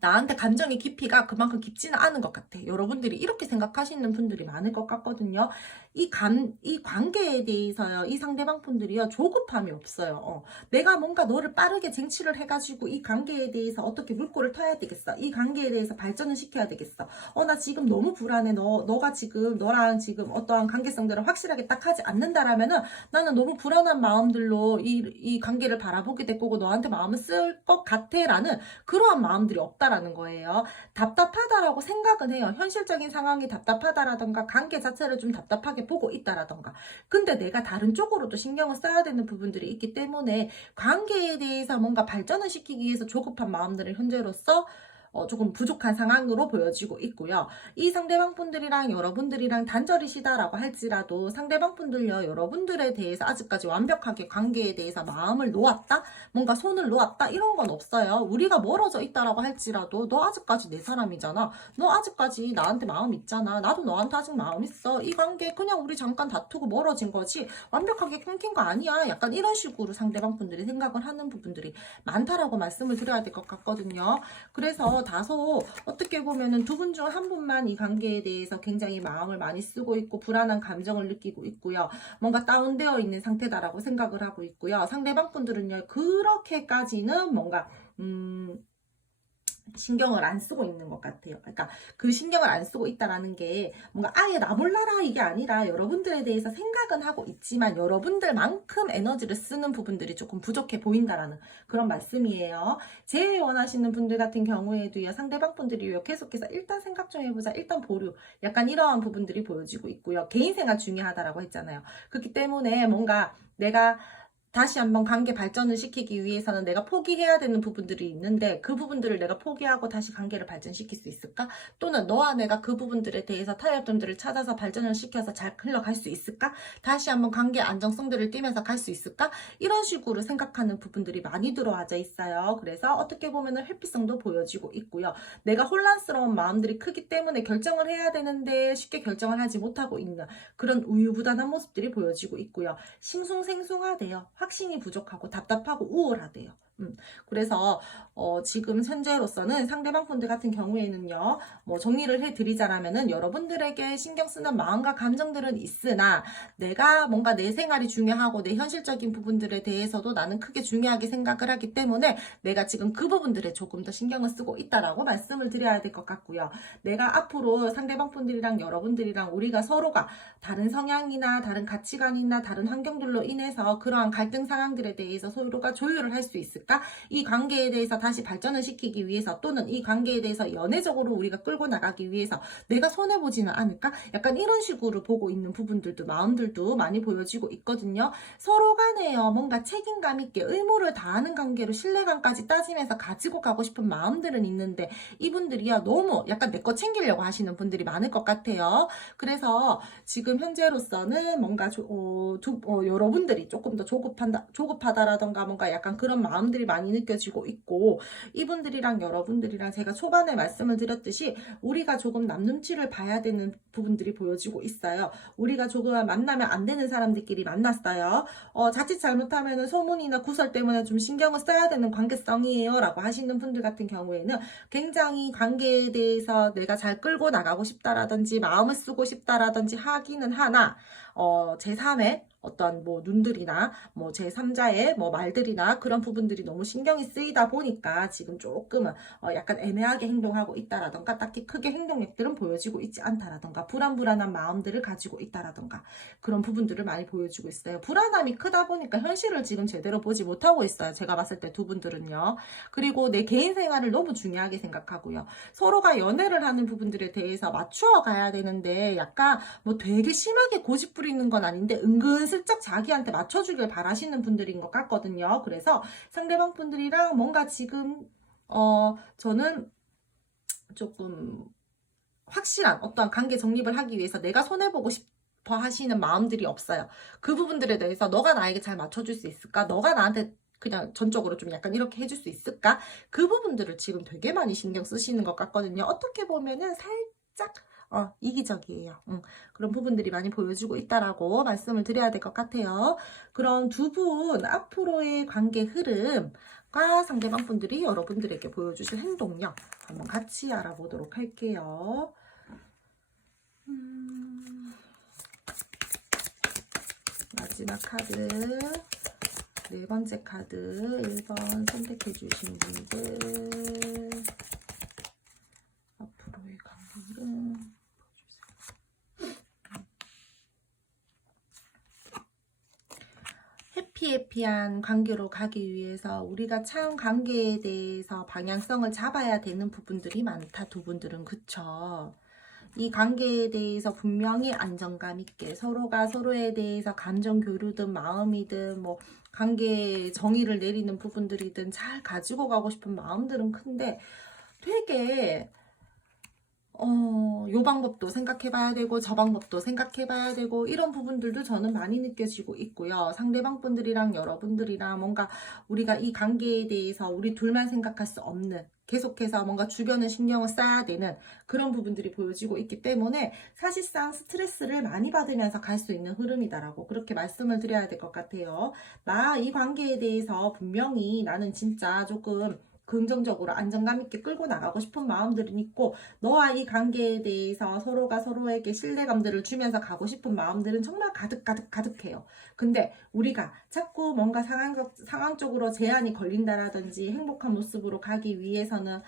나한테 감정의 깊이가 그만큼 깊지는 않은 것 같아. 여러분들이 이렇게 생각하시는 분들이 많을 것 같거든요. 이 관계에 대해서요, 이 상대방 분들이요, 조급함이 없어요. 내가 뭔가 너를 빠르게 쟁취를 해가지고 이 관계에 대해서 어떻게 물꼬를 타야 되겠어. 이 관계에 대해서 발전을 시켜야 되겠어. 나 지금 너무 불안해. 너가 지금, 너랑 지금 어떠한 관계성들을 확실하게 딱 하지 않는다라면은 나는 너무 불안한 마음들로 이 관계를 바라보게 될 거고 너한테 마음을 쓸 것 같아. 라는 그러한 마음들이 없다라는 거예요. 답답하다라고 생각은 해요. 현실적인 상황이 답답하다라던가 관계 자체를 좀 답답하게 보고 있다라던가. 근데 내가 다른 쪽으로도 신경을 써야 되는 부분들이 있기 때문에 관계에 대해서 뭔가 발전을 시키기 위해서 조급한 마음들을 현재로서 조금 부족한 상황으로 보여지고 있고요. 이 상대방 분들이랑 여러분들이랑 단절이시다라고 할지라도 상대방 분들요 여러분들에 대해서 아직까지 완벽하게 관계에 대해서 마음을 놓았다? 뭔가 손을 놓았다? 이런 건 없어요. 우리가 멀어져 있다라고 할지라도 너 아직까지 내 사람이잖아. 너 아직까지 나한테 마음 있잖아. 나도 너한테 아직 마음 있어. 이 관계 그냥 우리 잠깐 다투고 멀어진 거지 완벽하게 끊긴 거 아니야. 약간 이런 식으로 상대방 분들이 생각을 하는 부분들이 많다라고 말씀을 드려야 될 것 같거든요. 그래서 다소 어떻게 보면은 두 분 중 한 분만 이 관계에 대해서 굉장히 마음을 많이 쓰고 있고 불안한 감정을 느끼고 있고요. 뭔가 다운되어 있는 상태다라고 생각을 하고 있고요. 상대방 분들은요 그렇게까지는 뭔가 신경을 안 쓰고 있는 것 같아요. 그러니까 그 신경을 안 쓰고 있다라는 게 뭔가 아예 나 몰라라 이게 아니라 여러분들에 대해서 생각은 하고 있지만 여러분들만큼 에너지를 쓰는 부분들이 조금 부족해 보인다라는 그런 말씀이에요. 재회 원하시는 분들 같은 경우에도요, 상대방 분들이요, 계속해서 일단 생각 좀 해보자, 일단 보류, 약간 이러한 부분들이 보여지고 있고요. 개인 생활 중요하다라고 했잖아요. 그렇기 때문에 뭔가 내가 다시 한번 관계 발전을 시키기 위해서는 내가 포기해야 되는 부분들이 있는데 그 부분들을 내가 포기하고 다시 관계를 발전시킬 수 있을까? 또는 너와 내가 그 부분들에 대해서 타협점들을 찾아서 발전을 시켜서 잘 흘러갈 수 있을까? 다시 한번 관계 안정성들을 띠면서 갈 수 있을까? 이런 식으로 생각하는 부분들이 많이 들어와져 있어요. 그래서 어떻게 보면은 회피성도 보여지고 있고요. 내가 혼란스러운 마음들이 크기 때문에 결정을 해야 되는데 쉽게 결정을 하지 못하고 있는 그런 우유부단한 모습들이 보여지고 있고요. 싱숭생숭하대요. 확신이 부족하고 답답하고 우울하대요. 그래서 지금 현재로서는 상대방 분들 같은 경우에는요, 뭐 정리를 해드리자라면은 여러분들에게 신경 쓰는 마음과 감정들은 있으나 내가 뭔가 내 생활이 중요하고 내 현실적인 부분들에 대해서도 나는 크게 중요하게 생각을 하기 때문에 내가 지금 그 부분들에 조금 더 신경을 쓰고 있다라고 말씀을 드려야 될 것 같고요. 내가 앞으로 상대방 분들이랑 여러분들이랑 우리가 서로가 다른 성향이나 다른 가치관이나 다른 환경들로 인해서 그러한 갈등 상황들에 대해서 서로가 조율을 할 수 있을까? 이 관계에 대해서 다시 발전을 시키기 위해서 또는 이 관계에 대해서 연애적으로 우리가 끌고 나가기 위해서 내가 손해보지는 않을까? 약간 이런 식으로 보고 있는 부분들도 마음들도 많이 보여지고 있거든요. 서로 간에요, 뭔가 책임감 있게 의무를 다하는 관계로 신뢰감까지 따지면서 가지고 가고 싶은 마음들은 있는데 이분들이요, 너무 약간 내 거 챙기려고 하시는 분들이 많을 것 같아요. 그래서 지금 현재로서는 뭔가 여러분들이 조금 더 조급하다라던가 뭔가 약간 그런 마음들이 많이 느껴지고 있고, 이분들이랑 여러분들이랑 제가 초반에 말씀을 드렸듯이 우리가 조금 남 눈치를 봐야 되는 부분들이 보여지고 있어요. 우리가 조금 만나면 안 되는 사람들끼리 만났어요. 자칫 잘못하면 소문이나 구설 때문에 좀 신경을 써야 되는 관계성이에요 라고 하시는 분들 같은 경우에는 굉장히 관계에 대해서 내가 잘 끌고 나가고 싶다라든지 마음을 쓰고 싶다라든지 하기는 하나 제3의 어떤 뭐 눈들이나 뭐 제3자의 뭐 말들이나 그런 부분들이 너무 신경이 쓰이다 보니까 지금 조금은 약간 애매하게 행동하고 있다라던가 딱히 크게 행동력들은 보여지고 있지 않다라던가 불안한 마음들을 가지고 있다라던가 그런 부분들을 많이 보여주고 있어요. 불안함이 크다 보니까 현실을 지금 제대로 보지 못하고 있어요. 제가 봤을 때 두 분들은요. 그리고 내 개인 생활을 너무 중요하게 생각하고요. 서로가 연애를 하는 부분들에 대해서 맞추어 가야 되는데 약간 뭐 되게 심하게 고집 부리는 건 아닌데 은근슬쩍 자기한테 맞춰주길 바라시는 분들인 것 같거든요. 그래서 상대방 분들이랑 뭔가 지금 저는 조금 확실한 어떤 관계 정립을 하기 위해서 내가 손해보고 싶어 하시는 마음들이 없어요. 그 부분들에 대해서 너가 나에게 잘 맞춰줄 수 있을까? 너가 나한테 그냥 전적으로 좀 약간 이렇게 해줄 수 있을까? 그 부분들을 지금 되게 많이 신경 쓰시는 것 같거든요. 어떻게 보면은 살짝 이기적이에요. 그런 부분들이 많이 보여주고 있다라고 말씀을 드려야 될 것 같아요. 그럼 두 분 앞으로의 관계 흐름과 상대방 분들이 여러분들에게 보여주실 행동력 한번 같이 알아보도록 할게요. 마지막 카드, 네 번째 카드, 1번 선택해 주신 분들 앞으로의 관계 흐름 해피한 관계로 가기 위해서 우리가 참 관계에 대해서 방향성을 잡아야 되는 부분들이 많다. 두 분들은 그쵸? 이 관계에 대해서 분명히 안정감 있게 서로가 서로에 대해서 감정 교류든 마음이든 뭐 관계에 정의를 내리는 부분들이든 잘 가지고 가고 싶은 마음들은 큰데 되게 요 방법도 생각해봐야 되고 저 방법도 생각해봐야 되고 이런 부분들도 저는 많이 느껴지고 있고요. 상대방 분들이랑 여러분들이랑 뭔가 우리가 이 관계에 대해서 우리 둘만 생각할 수 없는 계속해서 뭔가 주변에 신경을 써야 되는 그런 부분들이 보여지고 있기 때문에 사실상 스트레스를 많이 받으면서 갈 수 있는 흐름이다라고 그렇게 말씀을 드려야 될 것 같아요. 나 이 관계에 대해서 분명히 나는 진짜 조금 긍정적으로 안정감 있게 끌고 나가고 싶은 마음들은 있고, 너와 이 관계에 대해서 서로가 서로에게 신뢰감들을 주면서 가고 싶은 마음들은 정말 가득해요. 근데 우리가 자꾸 뭔가 상황적으로 제한이 걸린다라든지 행복한 모습으로 가기 위해서는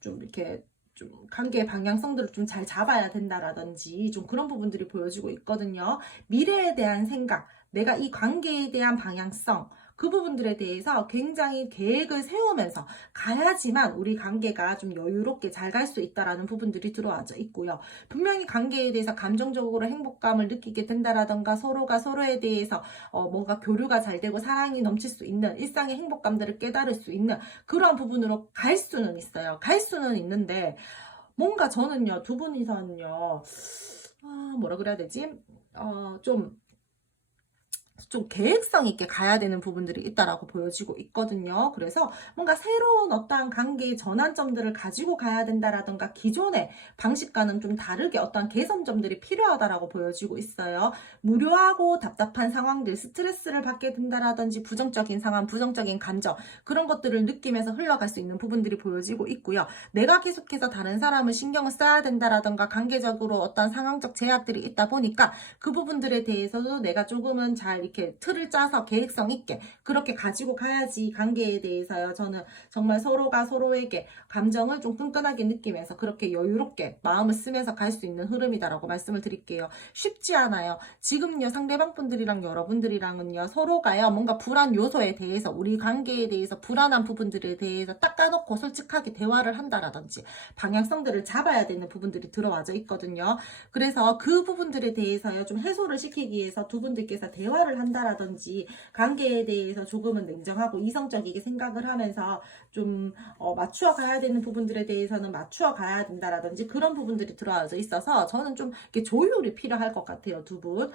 좀 이렇게 좀 관계의 방향성들을 좀 잘 잡아야 된다라든지 좀 그런 부분들이 보여지고 있거든요. 미래에 대한 생각, 내가 이 관계에 대한 방향성, 그 부분들에 대해서 굉장히 계획을 세우면서 가야지만 우리 관계가 좀 여유롭게 잘 갈 수 있다라는 부분들이 들어와져 있고요. 분명히 관계에 대해서 감정적으로 행복감을 느끼게 된다라던가 서로가 서로에 대해서 뭔가 교류가 잘 되고 사랑이 넘칠 수 있는 일상의 행복감들을 깨달을 수 있는 그런 부분으로 갈 수는 있어요. 갈 수는 있는데 뭔가 저는요, 두 분이서는요, 뭐라 그래야 되지? 좀 계획성 있게 가야 되는 부분들이 있다라고 보여지고 있거든요. 그래서 뭔가 새로운 어떠한 관계의 전환점들을 가지고 가야 된다라던가 기존의 방식과는 좀 다르게 어떠한 개선점들이 필요하다라고 보여지고 있어요. 무료하고 답답한 상황들, 스트레스를 받게 된다라든지 부정적인 상황, 부정적인 감정 그런 것들을 느끼면서 흘러갈 수 있는 부분들이 보여지고 있고요. 내가 계속해서 다른 사람을 신경을 써야 된다라던가 관계적으로 어떤 상황적 제약들이 있다 보니까 그 부분들에 대해서도 내가 조금은 잘 이렇게 틀을 짜서 계획성 있게 그렇게 가지고 가야지 관계에 대해서요. 저는 정말 서로가 서로에게 감정을 좀 끈끈하게 느끼면서 그렇게 여유롭게 마음을 쓰면서 갈 수 있는 흐름이다라고 말씀을 드릴게요. 쉽지 않아요. 지금요, 상대방 분들이랑 여러분들이랑은요, 서로가요, 뭔가 불안 요소에 대해서, 우리 관계에 대해서 불안한 부분들에 대해서 딱 까놓고 솔직하게 대화를 한다라든지 방향성들을 잡아야 되는 부분들이 들어와져 있거든요. 그래서 그 부분들에 대해서요, 좀 해소를 시키기 위해서 두 분들께서 대화를 한다라든지 관계에 대해서 조금은 냉정하고 이성적이게 생각을 하면서 좀 맞추어 가야 되는 부분들에 대해서는 맞추어 가야 된다라든지 그런 부분들이 들어와져 있어서 저는 좀 이렇게 조율이 필요할 것 같아요, 두 분.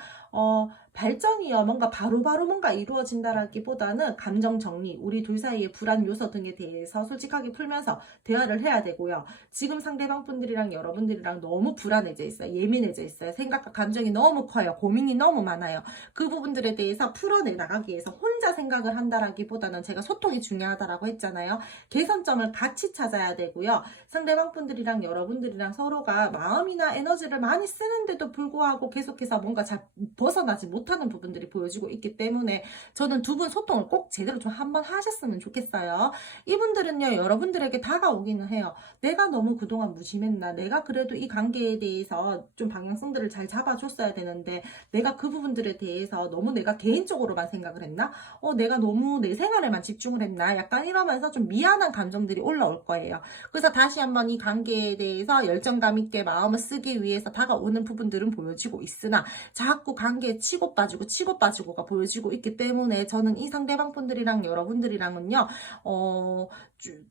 발전이요, 뭔가 바로바로 뭔가 이루어진다라기보다는 감정 정리, 우리 둘 사이의 불안 요소 등에 대해서 솔직하게 풀면서 대화를 해야 되고요. 지금 상대방 분들이랑 여러분들이랑 너무 불안해져 있어요. 예민해져 있어요. 생각과 감정이 너무 커요. 고민이 너무 많아요. 그 부분들에 대해서 풀어내 나가기 위해서 혼자 생각을 한다라기보다는 제가 소통이 중요하다라고 했잖아요. 개선점을 같이 찾아야 되고요. 상대방 분들이랑 여러분들이랑 서로가 마음이나 에너지를 많이 쓰는데도 불구하고 계속해서 뭔가 잘 벗어나지 못하는 부분들이 보여지고 있기 때문에 저는 두 분 소통을 꼭 제대로 좀 한번 하셨으면 좋겠어요. 이분들은요, 여러분들에게 다가오기는 해요. 내가 너무 그동안 무심했나? 내가 그래도 이 관계에 대해서 좀 방향성들을 잘 잡아줬어야 되는데 내가 그 부분들에 대해서 너무 내가 개인적으로만 생각을 했나? 내가 너무 내 생활에만 집중을 했나? 약간 이러면서 좀 미안한 감정들이 올라올 거예요. 그래서 다시 한번 이 관계에 대해서 열정감 있게 마음을 쓰기 위해서 다가오는 부분들은 보여지고 있으나 자꾸 관계에 치고 빠지고가 보여지고 있기 때문에 저는 이 상대방 분들이랑 여러분들이랑은요,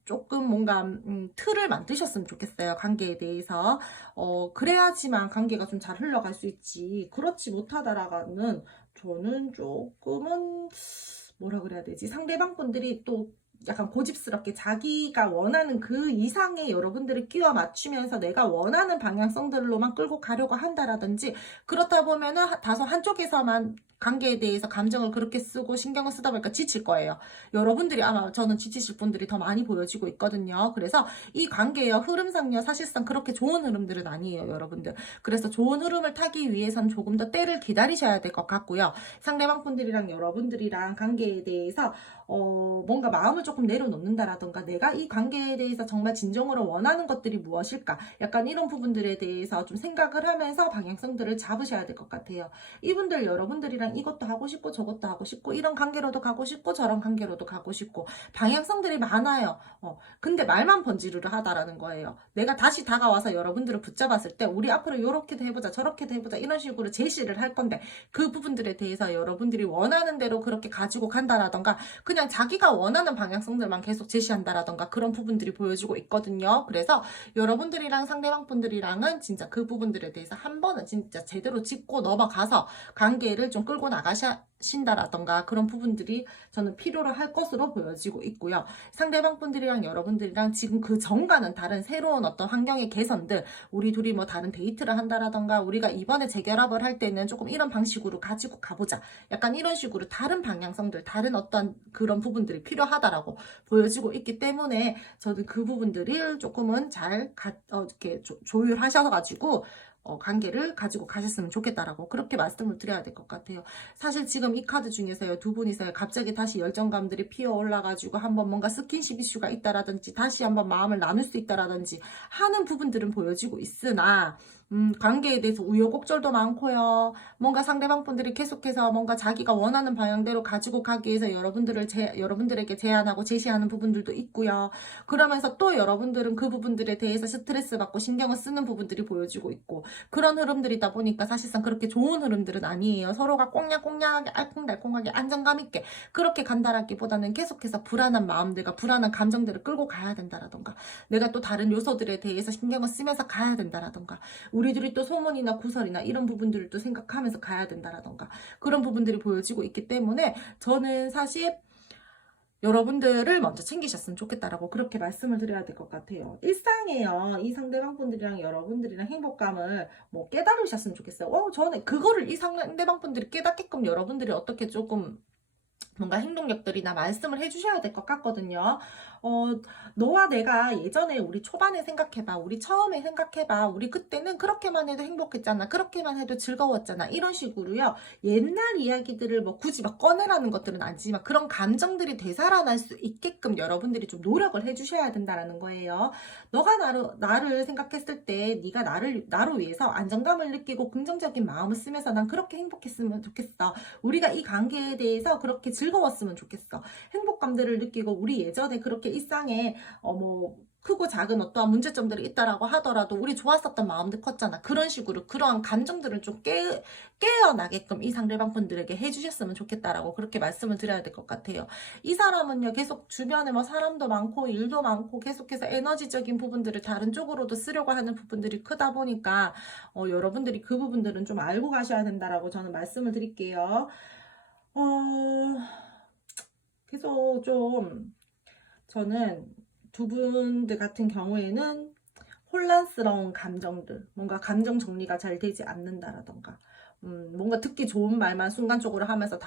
조금 뭔가 틀을 만드셨으면 좋겠어요. 관계에 대해서. 그래야지만 관계가 좀 잘 흘러갈 수 있지. 그렇지 못하다라가는 저는 조금은 뭐라 그래야 되지? 상대방 분들이 또 약간 고집스럽게 자기가 원하는 그 이상의 여러분들을 끼워 맞추면서 내가 원하는 방향성들로만 끌고 가려고 한다라든지 그렇다 보면은 다소 한쪽에서만 관계에 대해서 감정을 그렇게 쓰고 신경을 쓰다 보니까 지칠 거예요. 여러분들이 아마 저는 지치실 분들이 더 많이 보여지고 있거든요. 그래서 이 관계의 흐름상요, 사실상 그렇게 좋은 흐름들은 아니에요, 여러분들. 그래서 좋은 흐름을 타기 위해선 조금 더 때를 기다리셔야 될 것 같고요. 상대방 분들이랑 여러분들이랑 관계에 대해서 뭔가 마음을 조금 내려놓는다라던가 내가 이 관계에 대해서 정말 진정으로 원하는 것들이 무엇일까? 약간 이런 부분들에 대해서 좀 생각을 하면서 방향성들을 잡으셔야 될 것 같아요. 이분들 여러분들이랑 이것도 하고 싶고 저것도 하고 싶고 이런 관계로도 가고 싶고 저런 관계로도 가고 싶고 방향성들이 많아요. 근데 말만 번지르르 하다라는 거예요. 내가 다시 다가와서 여러분들을 붙잡았을 때 우리 앞으로 이렇게도 해보자 저렇게도 해보자 이런 식으로 제시를 할 건데 그 부분들에 대해서 여러분들이 원하는 대로 그렇게 가지고 간다라던가 그냥 자기가 원하는 방향성들만 계속 제시한다라던가 그런 부분들이 보여지고 있거든요. 그래서 여러분들이랑 상대방 분들이랑은 진짜 그 부분들에 대해서 한 번은 진짜 제대로 짚고 넘어가서 관계를 좀 끌고 나가셔야 신다라던가 그런 부분들이 저는 필요로 할 것으로 보여지고 있고요. 상대방 분들이랑 여러분들이랑 지금 그 전과는 다른 새로운 어떤 환경의 개선들, 우리 둘이 뭐 다른 데이트를 한다라던가 우리가 이번에 재결합을 할 때는 조금 이런 방식으로 가지고 가보자. 약간 이런 식으로 다른 방향성들, 다른 어떤 그런 부분들이 필요하다라고 보여지고 있기 때문에 저는 그 부분들을 조금은 잘 이렇게 조율하셔가지고 관계를 가지고 가셨으면 좋겠다라고 그렇게 말씀을 드려야 될 것 같아요. 사실 지금 이 카드 중에서요, 두 분이서요, 갑자기 다시 열정감들이 피어 올라가지고 한번 뭔가 스킨십 이슈가 있다라든지 다시 한번 마음을 나눌 수 있다라든지 하는 부분들은 보여지고 있으나 관계에 대해서 우여곡절도 많고요. 뭔가 상대방 분들이 계속해서 뭔가 자기가 원하는 방향대로 가지고 가기 위해서 여러분들에게 제안하고 제시하는 부분들도 있고요. 그러면서 또 여러분들은 그 부분들에 대해서 스트레스 받고 신경을 쓰는 부분들이 보여지고 있고, 그런 흐름들이다 보니까 사실상 그렇게 좋은 흐름들은 아니에요. 서로가 꽁냥꽁냥하게 알콩달콩하게 안정감 있게 그렇게 간다라기보다는 계속해서 불안한 마음들과 불안한 감정들을 끌고 가야 된다라던가, 내가 또 다른 요소들에 대해서 신경을 쓰면서 가야 된다라던가, 우리들이 또 소문이나 구설이나 이런 부분들을 또 생각하면서 가야 된다라던가 그런 부분들이 보여지고 있기 때문에 저는 사실 여러분들을 먼저 챙기셨으면 좋겠다라고 그렇게 말씀을 드려야 될 것 같아요. 일상에요, 이 상대방 분들이랑 여러분들이랑 행복감을 뭐 깨달으셨으면 좋겠어요. 저는 그거를 이 상대방 분들이 깨닫게끔 여러분들이 어떻게 조금 뭔가 행동력들이나 말씀을 해주셔야 될 것 같거든요. 너와 내가 예전에 우리 초반에 생각해봐. 우리 처음에 생각해봐. 우리 그때는 그렇게만 해도 행복했잖아. 그렇게만 해도 즐거웠잖아. 이런 식으로요. 옛날 이야기들을 뭐 굳이 막 꺼내라는 것들은 아니지만 그런 감정들이 되살아날 수 있게끔 여러분들이 좀 노력을 해주셔야 된다는 거예요. 너가 나를 생각했을 때 네가 나로 위해서 안정감을 느끼고 긍정적인 마음을 쓰면서 난 그렇게 행복했으면 좋겠어. 우리가 이 관계에 대해서 그렇게 즐거웠으면 좋겠어. 행복감들을 느끼고 우리 예전에 그렇게 일상에 뭐 크고 작은 어떠한 문제점들이 있다라고 하더라도 우리 좋았었던 마음들 컸잖아. 그런 식으로 그러한 감정들을 좀 깨어나게끔 이 상대방 분들에게 해주셨으면 좋겠다라고 그렇게 말씀을 드려야 될 것 같아요. 이 사람은요, 계속 주변에 뭐 사람도 많고 일도 많고 계속해서 에너지적인 부분들을 다른 쪽으로도 쓰려고 하는 부분들이 크다 보니까 여러분들이 그 부분들은 좀 알고 가셔야 된다라고 저는 말씀을 드릴게요. 어, 계속 좀 저는 두 분들 같은 경우에는 혼란스러운 감정들, 뭔가 감정 정리가 잘 되지 않는다라던가, 뭔가 듣기 좋은 말만 순간적으로 하면서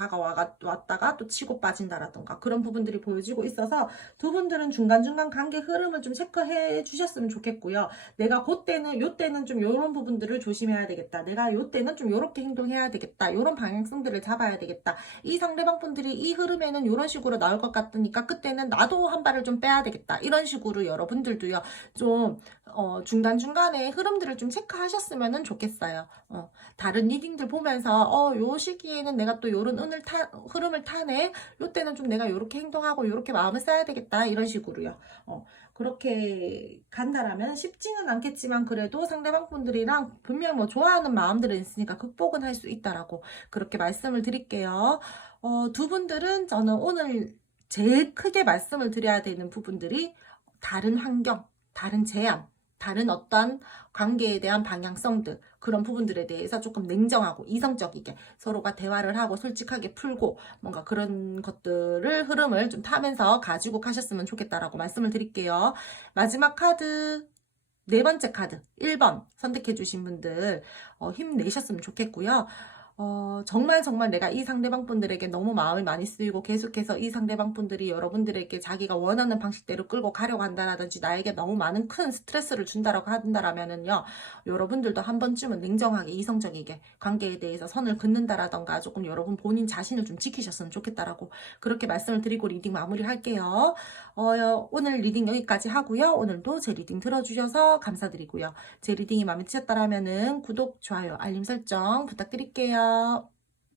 왔다가 또 치고 빠진다라던가 그런 부분들이 보여지고 있어서 두 분들은 중간중간 관계 흐름을 좀 체크해 주셨으면 좋겠고요. 내가 요때는 좀 요런 부분들을 조심해야 되겠다. 내가 요때는 좀 요렇게 행동해야 되겠다. 요런 방향성들을 잡아야 되겠다. 이 상대방 분들이 이 흐름에는 요런 식으로 나올 것 같으니까 그때는 나도 한 발을 좀 빼야 되겠다. 이런 식으로 여러분들도요, 좀 중간중간에 흐름들을 좀 체크하셨으면 좋겠어요. 다른 리딩들 보면서 요 시기에는 내가 또 요런 흐름을 타네. 요때는 좀 내가 요렇게 행동하고 요렇게 마음을 써야 되겠다. 이런 식으로요. 그렇게 간다라면 쉽지는 않겠지만 그래도 상대방 분들이랑 분명 뭐 좋아하는 마음들은 있으니까 극복은 할 수 있다라고 그렇게 말씀을 드릴게요. 두 분들은 저는 오늘 제일 크게 말씀을 드려야 되는 부분들이 다른 환경, 다른 제안, 다른 어떤 관계에 대한 방향성들, 그런 부분들에 대해서 조금 냉정하고 이성적이게 서로가 대화를 하고 솔직하게 풀고 뭔가 그런 흐름을 좀 타면서 가지고 가셨으면 좋겠다라고 말씀을 드릴게요. 마지막 카드, 네 번째 카드 1번 선택해 주신 분들 힘내셨으면 좋겠고요. 정말 내가 이 상대방 분들에게 너무 마음이 많이 쓰이고 계속해서 이 상대방 분들이 여러분들에게 자기가 원하는 방식대로 끌고 가려고 한다라든지 나에게 너무 많은 큰 스트레스를 준다라고 한다라면은요, 여러분들도 한 번쯤은 냉정하게 이성적이게 관계에 대해서 선을 긋는다라던가 조금 여러분 본인 자신을 좀 지키셨으면 좋겠다라고 그렇게 말씀을 드리고 리딩 마무리할게요. 오늘 리딩 여기까지 하고요. 오늘도 제 리딩 들어주셔서 감사드리고요. 제 리딩이 마음에 드셨다라면은 구독, 좋아요, 알림 설정 부탁드릴게요.